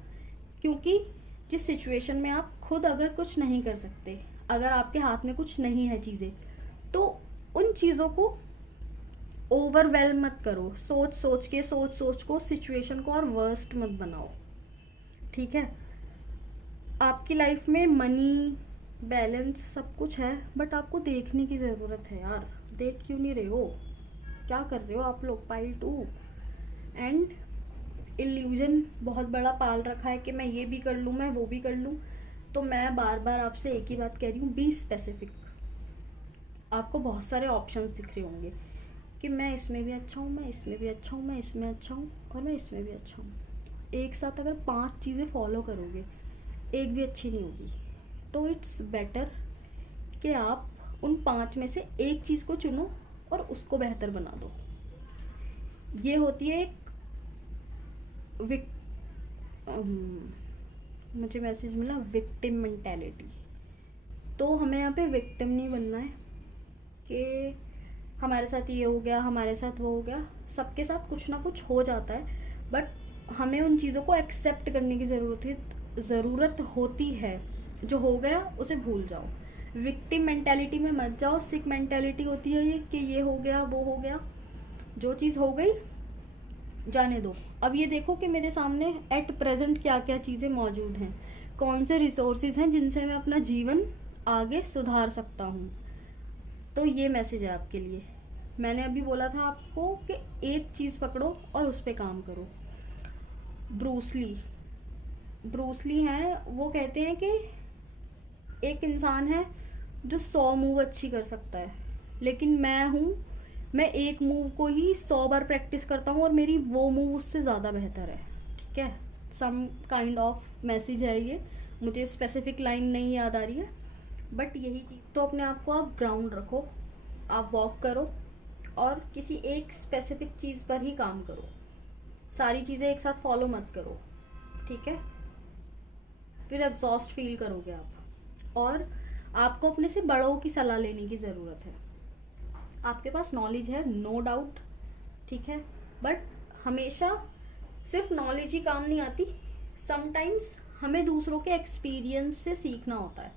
क्योंकि जिस सिचुएशन में आप खुद अगर कुछ नहीं कर सकते, अगर आपके हाथ में कुछ नहीं है चीज़ें, तो उन चीज़ों को ओवरवेलम मत करो। सोच सोच को सिचुएशन को और वर्स्ट मत बनाओ, ठीक है? आपकी लाइफ में मनी, बैलेंस सब कुछ है, बट आपको देखने की ज़रूरत है यार। देख क्यों नहीं रहे हो? क्या कर रहे हो आप लोग? पाइल 2 एंड इल्यूजन बहुत बड़ा पाल रखा है कि मैं ये भी कर लूँ, मैं वो भी कर लूँ। तो मैं बार बार आपसे एक ही बात कह रही हूँ, बी स्पेसिफिक। आपको बहुत सारे ऑप्शंस दिख रहे होंगे कि मैं इसमें भी अच्छा हूँ, मैं इसमें भी अच्छा हूँ, मैं इसमें अच्छा हूँ और मैं इसमें भी अच्छा हूँ। एक साथ अगर 5 चीज़ें फॉलो करोगे, एक भी अच्छी नहीं होगी। तो इट्स बेटर कि आप उन 5 में से एक चीज़ को चुनो और उसको बेहतर बना दो। ये होती है एक मुझे मैसेज मिला विक्टिम मेंटेलिटी। तो हमें यहाँ पे विक्टिम नहीं बनना है कि हमारे साथ ये हो गया, हमारे साथ वो हो गया। सबके साथ कुछ ना कुछ हो जाता है, बट हमें उन चीज़ों को एक्सेप्ट करने की ज़रूरत होती है। जो हो गया उसे भूल जाओ। विक्टिम मेंटेलिटी में मत जाओ। सिक मेंटेलिटी होती है ये कि ये हो गया, वो हो गया। जो चीज़ हो गई जाने दो। अब ये देखो कि मेरे सामने एट प्रेजेंट क्या क्या चीज़ें मौजूद हैं, कौन से रिसोर्सेज हैं जिनसे मैं अपना जीवन आगे सुधार सकता हूँ। तो ये मैसेज है आपके लिए। मैंने अभी बोला था आपको कि एक चीज़ पकड़ो और उस पर काम करो। ब्रूसली हैं, वो कहते हैं कि एक इंसान है जो 100 मूव अच्छी कर सकता है, लेकिन मैं एक मूव को ही 100 बार प्रैक्टिस करता हूँ और मेरी वो मूव उससे ज़्यादा बेहतर है, ठीक है? सम काइंड ऑफ मैसेज है ये। मुझे स्पेसिफिक लाइन नहीं याद आ रही है, बट यही चीज़। तो अपने आप को आप ग्राउंड रखो, आप वॉक करो और किसी एक स्पेसिफिक चीज़ पर ही काम करो। सारी चीज़ें एक साथ फॉलो मत करो, ठीक है? फिर एग्जॉस्ट फील करोगे आप। और आपको अपने से बड़ों की सलाह लेने की ज़रूरत है। आपके पास नॉलेज है, नो डाउट, ठीक है? बट हमेशा सिर्फ नॉलेज ही काम नहीं आती। समटाइम्स हमें दूसरों के एक्सपीरियंस से सीखना होता है।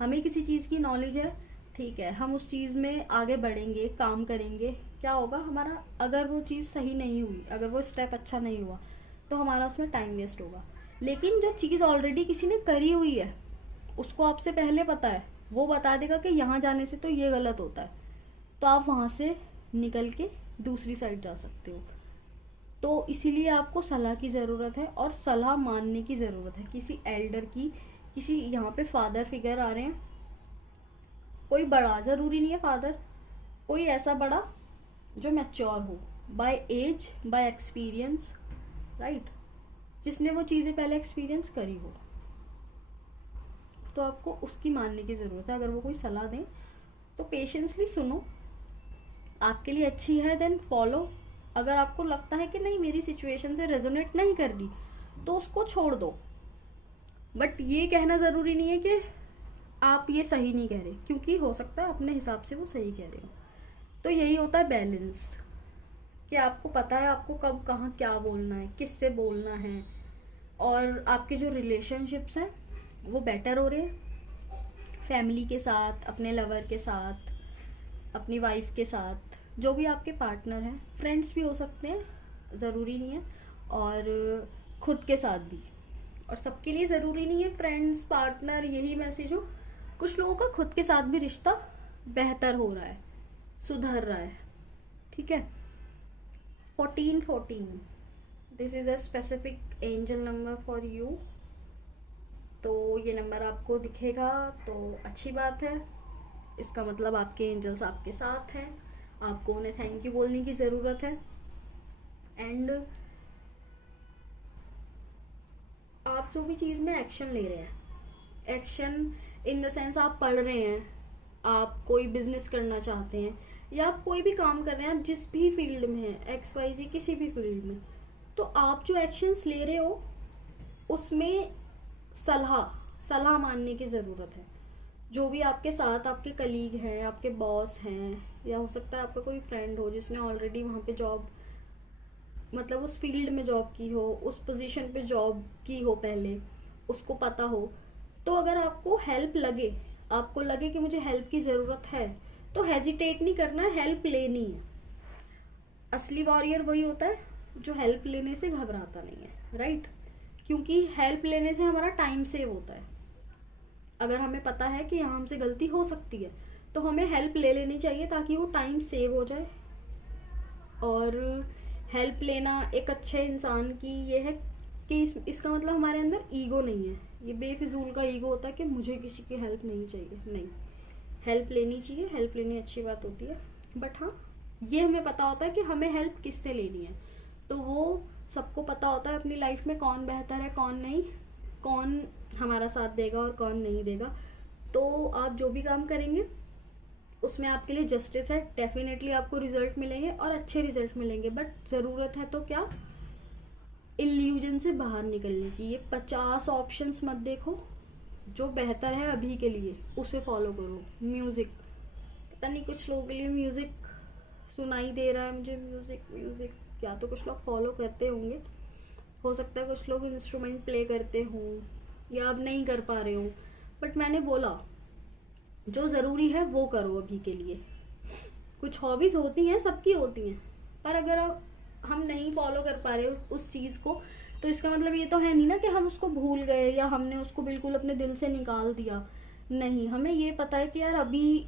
हमें किसी चीज़ की नॉलेज है, ठीक है, हम उस चीज़ में आगे बढ़ेंगे, काम करेंगे। क्या होगा हमारा, अगर वो चीज़ सही नहीं हुई, अगर वो स्टेप अच्छा नहीं हुआ, तो हमारा उसमें टाइम वेस्ट होगा। लेकिन जो चीज़ ऑलरेडी किसी ने करी हुई है, उसको आपसे पहले पता है, वो बता देगा कि यहाँ जाने से तो ये गलत होता है, तो आप वहाँ से निकल के दूसरी साइड जा सकते हो। तो इसीलिए आपको सलाह की ज़रूरत है और सलाह मानने की ज़रूरत है किसी एल्डर की। किसी यहाँ पे फादर फिगर आ रहे हैं, कोई बड़ा, ज़रूरी नहीं है फादर, कोई ऐसा बड़ा जो मैच्योर हो by age, by experience, right, जिसने वो चीज़ें पहले एक्सपीरियंस करी हो। तो आपको उसकी मानने की ज़रूरत है। अगर वो कोई सलाह दें तो पेशेंसली सुनो, आपके लिए अच्छी है देन फॉलो। अगर आपको लगता है कि नहीं मेरी सिचुएशन से रेजोनेट नहीं कर रही तो उसको छोड़ दो। बट ये कहना ज़रूरी नहीं है कि आप ये सही नहीं कह रहे, क्योंकि हो सकता है अपने हिसाब से वो सही कह रहे हो। तो यही होता है बैलेंस, कि आपको पता है आपको कब कहाँ क्या बोलना है, किससे बोलना है, और आपके जो रिलेशनशिप्स हैं वो बेटर हो रहे हैं फैमिली के साथ, अपने लवर के साथ, अपनी वाइफ के साथ, जो भी आपके पार्टनर हैं, फ्रेंड्स भी हो सकते हैं, ज़रूरी नहीं है, और खुद के साथ भी। और सबके लिए ज़रूरी नहीं है फ्रेंड्स पार्टनर यही मैसेज हो, कुछ लोगों का खुद के साथ भी रिश्ता बेहतर हो रहा है, सुधर रहा है। ठीक है। 1414, this is a specific angel number for you. तो ये नंबर आपको दिखेगा तो अच्छी बात है, इसका मतलब आपके एंजल्स आपके साथ हैं, आपको उन्हें थैंक यू बोलने की ज़रूरत है। एंड आप जो भी चीज़ में एक्शन ले रहे हैं, एक्शन इन द सेंस आप पढ़ रहे हैं, आप कोई बिजनेस करना चाहते हैं, या आप कोई भी काम कर रहे हैं, आप जिस भी फील्ड में हैं, XYZ किसी भी फील्ड में, तो आप जो एक्शंस ले रहे हो उसमें सलाह सलाह मानने की ज़रूरत है। जो भी आपके साथ आपके कलीग हैं, आपके बॉस हैं, या हो सकता है आपका कोई फ्रेंड हो जिसने ऑलरेडी वहाँ पे जॉब, मतलब उस फील्ड में जॉब की हो, उस पोजीशन पे जॉब की हो पहले, उसको पता हो, तो अगर आपको हेल्प लगे, आपको लगे कि मुझे हेल्प की ज़रूरत है, तो हेजिटेट नहीं करना है, हेल्प लेनी है। असली वॉरियर वही होता है जो हेल्प लेने से घबराता नहीं है, राइट। क्योंकि हेल्प लेने से हमारा टाइम सेव होता है। अगर हमें पता है कि यहाँ हमसे गलती हो सकती है तो हमें हेल्प ले लेनी चाहिए, ताकि वो टाइम सेव हो जाए। और हेल्प लेना एक अच्छे इंसान की ये है कि इसका मतलब हमारे अंदर ईगो नहीं है, ये बेफिजूल का ईगो होता है कि मुझे किसी की हेल्प नहीं चाहिए। नहीं, हेल्प लेनी चाहिए, हेल्प लेनी अच्छी बात होती है। बट हाँ, ये हमें पता होता है कि हमें हेल्प किससे लेनी है। तो वो सबको पता होता है अपनी लाइफ में कौन बेहतर है, कौन नहीं, कौन हमारा साथ देगा और कौन नहीं देगा। तो आप जो भी काम करेंगे उसमें आपके लिए जस्टिस है, डेफिनेटली आपको रिजल्ट मिलेंगे और अच्छे रिजल्ट मिलेंगे। बट ज़रूरत है तो क्या, इल्यूजन से बाहर निकलने की। ये 50 ऑप्शंस मत देखो, जो बेहतर है अभी के लिए उसे फॉलो करो। म्यूज़िक, पता नहीं कुछ लोगों के लिए म्यूज़िक सुनाई दे रहा है मुझे, म्यूज़िक म्यूज़िक, या तो कुछ लोग फॉलो करते होंगे, हो सकता है कुछ लोग इंस्ट्रूमेंट प्ले करते हों, या अब नहीं कर पा रहे हो। बट मैंने बोला जो ज़रूरी है वो करो अभी के लिए। कुछ हॉबीज़ होती हैं, सबकी होती हैं, पर अगर हम नहीं फॉलो कर पा रहे उस चीज़ को, तो इसका मतलब ये तो है नहीं ना कि हम उसको भूल गए या हमने उसको बिल्कुल अपने दिल से निकाल दिया। नहीं, हमें ये पता है कि यार अभी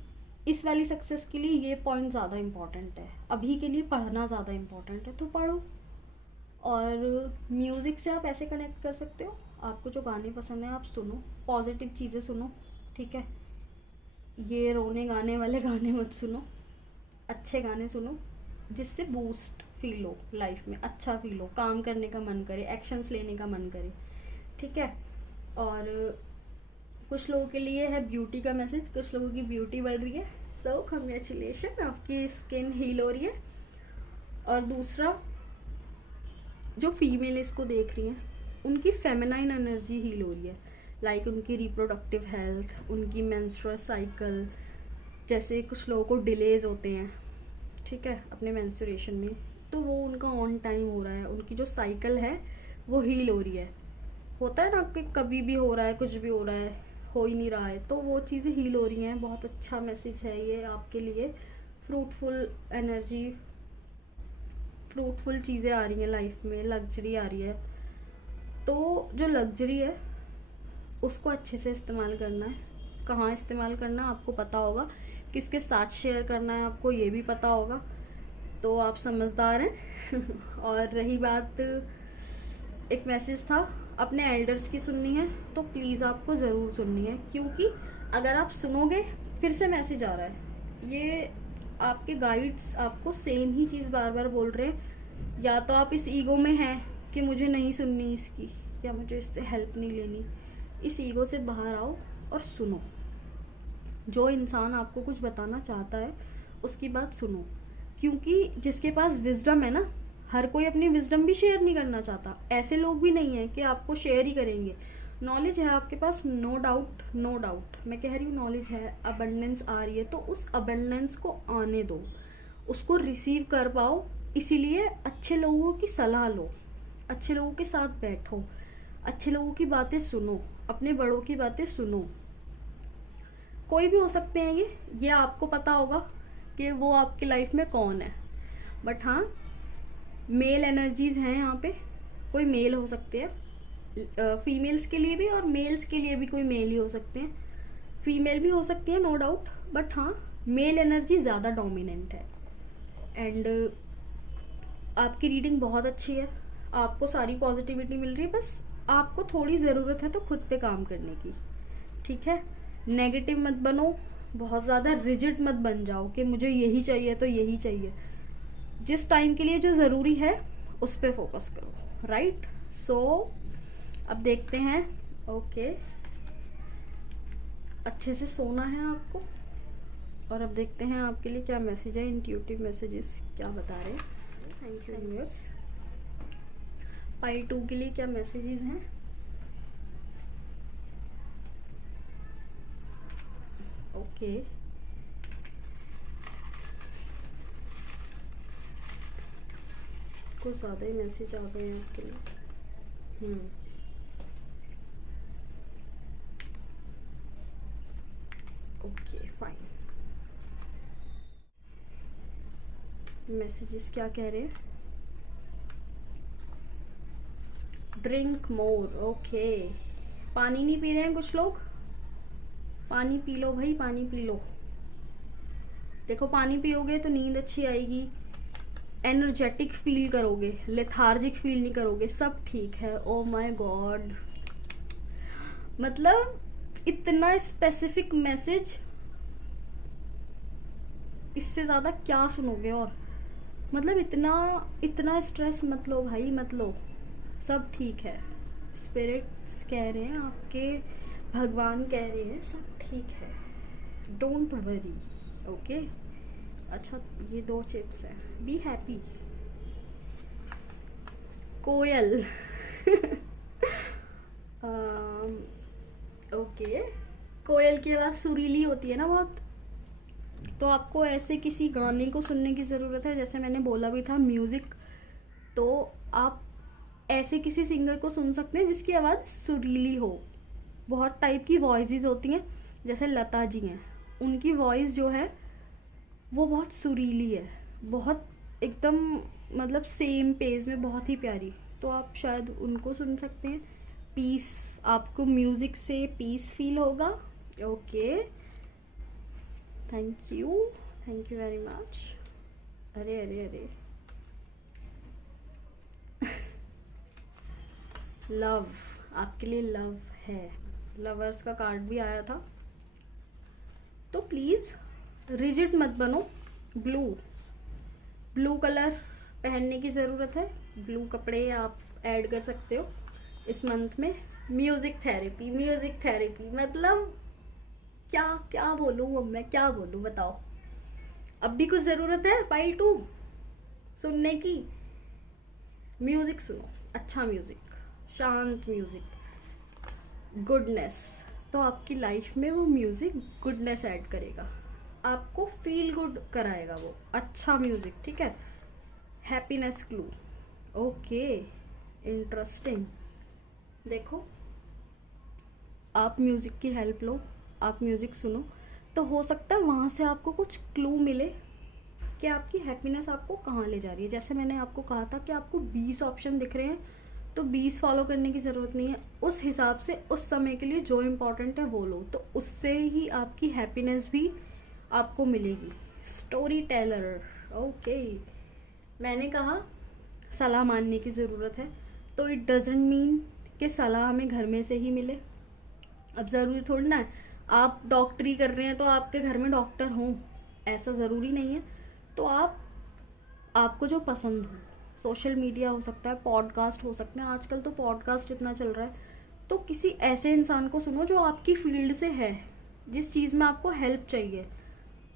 इस वाली सक्सेस के लिए ये पॉइंट ज़्यादा इम्पॉर्टेंट है, अभी के लिए पढ़ना ज़्यादा इम्पॉर्टेंट है, तो पढ़ो। और म्यूज़िक से आप ऐसे कनेक्ट कर सकते हो, आपको जो गाने पसंद हैं आप सुनो, पॉजिटिव चीज़ें सुनो, ठीक है। ये रोने गाने वाले गाने मत सुनो, अच्छे गाने सुनो जिससे बूस्ट फील हो, लाइफ में अच्छा फील हो, काम करने का मन करे, एक्शंस लेने का मन करे, ठीक है। और कुछ लोगों के लिए है ब्यूटी का मैसेज, कुछ लोगों की ब्यूटी बढ़ रही है, सो कंग्रेचुलेशन, आपकी स्किन हील हो रही है। और दूसरा, जो फीमेल इसको देख रही हैं उनकी फेमिनाइन एनर्जी हील हो रही है, लाइक उनकी रिप्रोडक्टिव हेल्थ, उनकी मेंस्ट्रुअल साइकिल, जैसे कुछ लोगों को डिलेज होते हैं, ठीक है, अपने मेंस्ट्रुएशन में, तो वो उनका ऑन टाइम हो रहा है, उनकी जो साइकिल है वो हील हो रही है। होता है ना कि कभी भी हो रहा है, कुछ भी हो रहा है, हो ही नहीं रहा है, तो वो चीज़ें हील हो रही हैं। बहुत अच्छा मैसेज है ये आपके लिए। फ्रूटफुल एनर्जी, फ्रूटफुल चीज़ें आ रही हैं लाइफ में, लग्जरी आ रही है। तो जो लग्जरी है उसको अच्छे से इस्तेमाल करना है। कहाँ इस्तेमाल करना है आपको पता होगा, किसके साथ शेयर करना है आपको ये भी पता होगा। तो आप समझदार हैं। और रही बात, एक मैसेज था, अपने एल्डर्स की सुननी है तो प्लीज़ आपको ज़रूर सुननी है, क्योंकि अगर आप सुनोगे, फिर से मैसेज आ रहा है, ये आपके गाइड्स आपको सेम ही चीज़ बार बार बोल रहे हैं। या तो आप इस ईगो में हैं कि मुझे नहीं सुननी इसकी, या मुझे इससे हेल्प नहीं लेनी। इस ईगो से बाहर आओ और सुनो। जो इंसान आपको कुछ बताना चाहता है उसकी बात सुनो, क्योंकि जिसके पास विजडम है ना, हर कोई अपनी विजडम भी शेयर नहीं करना चाहता। ऐसे लोग भी नहीं है कि आपको शेयर ही करेंगे। नॉलेज है आपके पास, नो डाउट, नो डाउट, मैं कह रही हूँ नॉलेज है, अबंडेंस आ रही है, तो उस अबंडेंस को आने दो, उसको रिसीव कर पाओ। इसीलिए अच्छे लोगों की सलाह लो, अच्छे लोगों के साथ बैठो, अच्छे लोगों की बातें सुनो, अपने बड़ों की बातें सुनो। कोई भी हो सकते हैं ये आपको पता होगा कि वो आपकी लाइफ में कौन है। बट हाँ, मेल एनर्जीज हैं यहाँ पे, कोई मेल हो सकते हैं, फीमेल्स के लिए भी और मेल्स के लिए भी कोई मेल ही हो सकते हैं, फीमेल भी हो सकती है नो डाउट, बट हाँ मेल एनर्जी ज़्यादा डोमिनेंट है। एंड आपकी रीडिंग बहुत अच्छी है, आपको सारी पॉजिटिविटी मिल रही है, बस आपको थोड़ी ज़रूरत है तो खुद पे काम करने की, ठीक है। नेगेटिव मत बनो, बहुत ज़्यादा रिजिड मत बन जाओ कि मुझे यही चाहिए तो यही चाहिए। जिस टाइम के लिए जो ज़रूरी है उस पर फोकस करो, राइट। सो अब देखते हैं, ओके, अच्छे से सोना है आपको। और अब देखते हैं आपके लिए क्या मैसेज है, इंट्यूटिव मैसेजेस क्या बता रहे हैं। Thank you universe. पाई 2 के लिए क्या मैसेजेस हैं। ओके, कुछ ज़्यादा ही मैसेज आ गए हैं आपके लिए। Okay fine. मैसेजेस क्या कह रहे हैं, ड्रिंक मोर। ओके, पानी नहीं पी रहे हैं कुछ लोग, पानी पी लो भाई, पानी पी लो। देखो पानी पियोगे तो नींद अच्छी आएगी, एनर्जेटिक फील करोगे, लेथार्जिक फील नहीं करोगे, सब ठीक है। ओ माय गॉड, मतलब इतना स्पेसिफिक मैसेज, इससे ज़्यादा क्या सुनोगे। और मतलब इतना स्ट्रेस मत लो भाई, मत लो, सब ठीक है। स्पिरिट्स कह रहे हैं आपके, भगवान कह रहे हैं सब ठीक है, डोंट वरी, ओके। अच्छा, ये 2 चिप्स हैं, बी हैप्पी। कोयल। ओके, कोयल की आवाज़ सुरीली होती है ना बहुत, तो आपको ऐसे किसी गाने को सुनने की ज़रूरत है। जैसे मैंने बोला भी था म्यूज़िक, तो आप ऐसे किसी सिंगर को सुन सकते हैं जिसकी आवाज़ सुरीली हो। बहुत टाइप की वॉइसेस होती हैं, जैसे लता जी हैं, उनकी वॉइस जो है वो बहुत सुरीली है, बहुत एकदम मतलब सेम पेज में, बहुत ही प्यारी। तो आप शायद उनको सुन सकते हैं। पीस, आपको म्यूज़िक से पीस फील होगा। Okay, thank you very much. अरे अरे अरे, लव, आपके लिए लव है, लवर्स का कार्ड भी आया था। तो प्लीज़ रिजिड मत बनो। ब्लू कलर पहनने की ज़रूरत है, ब्लू कपड़े आप ऐड कर सकते हो इस मंथ में। म्यूज़िक थेरेपी मतलब क्या क्या बोलूँ अब मैं, क्या बोलूँ बताओ। अब भी कुछ ज़रूरत है पाइल 2 सुनने की। म्यूज़िक सुनो, अच्छा म्यूज़िक, शांत म्यूज़िक, गुडनेस। तो आपकी लाइफ में वो म्यूज़िक गुडनेस ऐड करेगा, आपको फील गुड कराएगा वो अच्छा म्यूज़िक, ठीक है। Happiness glue, okay, interesting. देखो, आप म्यूज़िक की हेल्प लो, आप म्यूज़िक सुनो, तो हो सकता है वहाँ से आपको कुछ क्लू मिले कि आपकी हैप्पीनेस आपको कहाँ ले जा रही है। जैसे मैंने आपको कहा था कि आपको 20 ऑप्शन दिख रहे हैं, तो 20 फॉलो करने की ज़रूरत नहीं है। उस हिसाब से उस समय के लिए जो इम्पोर्टेंट है वो लो, तो उससे ही आपकी हैप्पीनेस भी आपको मिलेगी। स्टोरी टेलर, ओके, मैंने कहा सलाह मानने की ज़रूरत है, तो इट डजेंट मीन कि सलाह हमें घर में से ही मिले। अब ज़रूरी थोड़ी ना है आप डॉक्टरी कर रहे हैं तो आपके घर में डॉक्टर हों, ऐसा ज़रूरी नहीं है। तो आपको जो पसंद हो, सोशल मीडिया हो सकता है, पॉडकास्ट हो सकते हैं, आजकल तो पॉडकास्ट इतना चल रहा है, तो किसी ऐसे इंसान को सुनो जो आपकी फील्ड से है, जिस चीज़ में आपको हेल्प चाहिए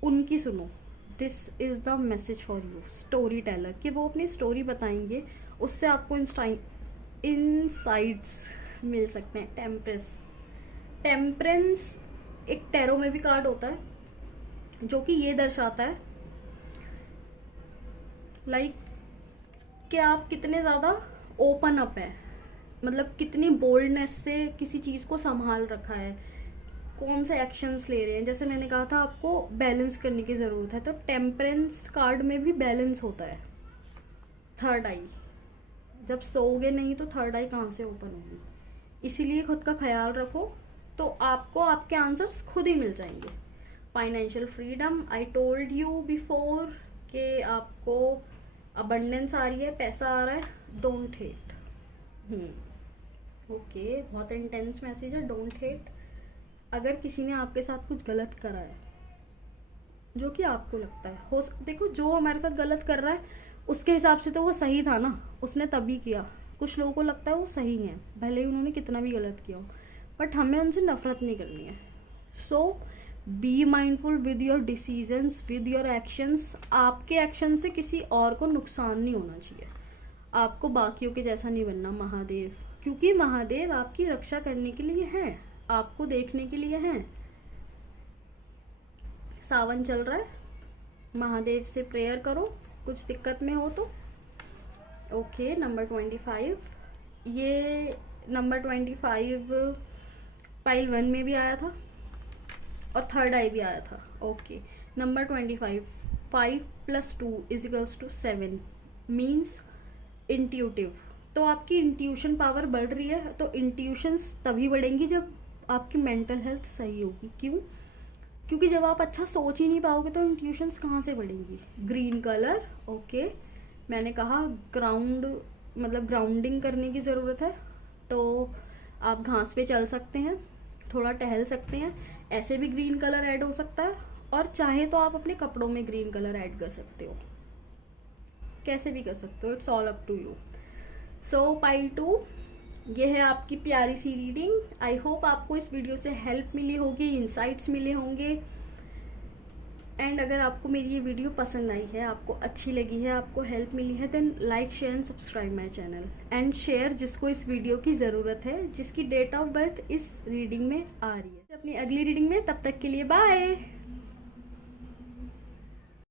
उनकी सुनो। This is the message for you, story teller, कि वो अपनी स्टोरी बताएंगे, उससे आपको इनसाइट्स मिल सकते हैं। टेम्परेंस एक टैरो में भी कार्ड होता है जो कि ये दर्शाता है लाइक कि आप कितने ज़्यादा ओपन अप है, मतलब कितनी बोल्डनेस से किसी चीज़ को संभाल रखा है, कौन से एक्शंस ले रहे हैं। जैसे मैंने कहा था आपको बैलेंस करने की ज़रूरत है, तो टेम्परेंस कार्ड में भी बैलेंस होता है। थर्ड आई, जब सोओगे नहीं तो थर्ड आई कहाँ से ओपन होगी, इसीलिए खुद का ख्याल रखो, तो आपको आपके आंसर्स खुद ही मिल जाएंगे। Financial freedom, I told you before कि आपको अबंडेंस आ रही है, पैसा आ रहा है, डोंट हेट। ओके, बहुत इंटेंस मैसेज है, डोंट हेट। अगर किसी ने आपके साथ कुछ गलत करा है जो कि आपको लगता है देखो जो हमारे साथ गलत कर रहा है उसके हिसाब से तो वो सही था ना, उसने तभी किया। कुछ लोगों को लगता है वो सही है भले ही उन्होंने कितना भी गलत किया हो, बट हमें उनसे नफरत नहीं करनी है। So be mindful with your decisions, with your actions. आपके एक्शन से किसी और को नुकसान नहीं होना चाहिए, आपको बाकियों के जैसा नहीं बनना महादेव, क्योंकि महादेव आपकी रक्षा करने के लिए हैं, आपको देखने के लिए हैं। सावन चल रहा है, महादेव से प्रेयर करो कुछ दिक्कत में हो तो। ओके, नंबर 25, ये नंबर 25 पाइल 1 में भी आया था और थर्ड आई भी आया था। Okay, number 25, 5 + 2 = 7 means intuitive. तो आपकी इंट्यूशन पावर बढ़ रही है, तो इंट्यूशंस तभी बढ़ेंगी जब आपकी मेंटल हेल्थ सही होगी। क्यों? क्योंकि जब आप अच्छा सोच ही नहीं पाओगे तो इंट्यूशंस कहाँ से बढ़ेंगी। ग्रीन कलर, ओके, मैंने कहा ग्राउंड मतलब ग्राउंडिंग करने की ज़रूरत है, तो आप घास पे चल सकते हैं, थोड़ा टहल सकते हैं, ऐसे भी ग्रीन कलर ऐड हो सकता है, और चाहे तो आप अपने कपड़ों में ग्रीन कलर ऐड कर सकते हो, कैसे भी कर सकते हो, it's all up to you. So pile 2, ये है आपकी प्यारी सी रीडिंग। आई होप आपको इस वीडियो से हेल्प मिली होगी, इंसाइट्स मिले होंगे, एंड अगर आपको मेरी ये वीडियो पसंद आई है, आपको अच्छी लगी है, आपको हेल्प मिली है, then like share and subscribe my channel and share जिसको इस वीडियो की ज़रूरत है, जिसकी डेट ऑफ बर्थ इस रीडिंग में आ रही है। अपनी अगली रीडिंग में, तब तक के लिए बाय।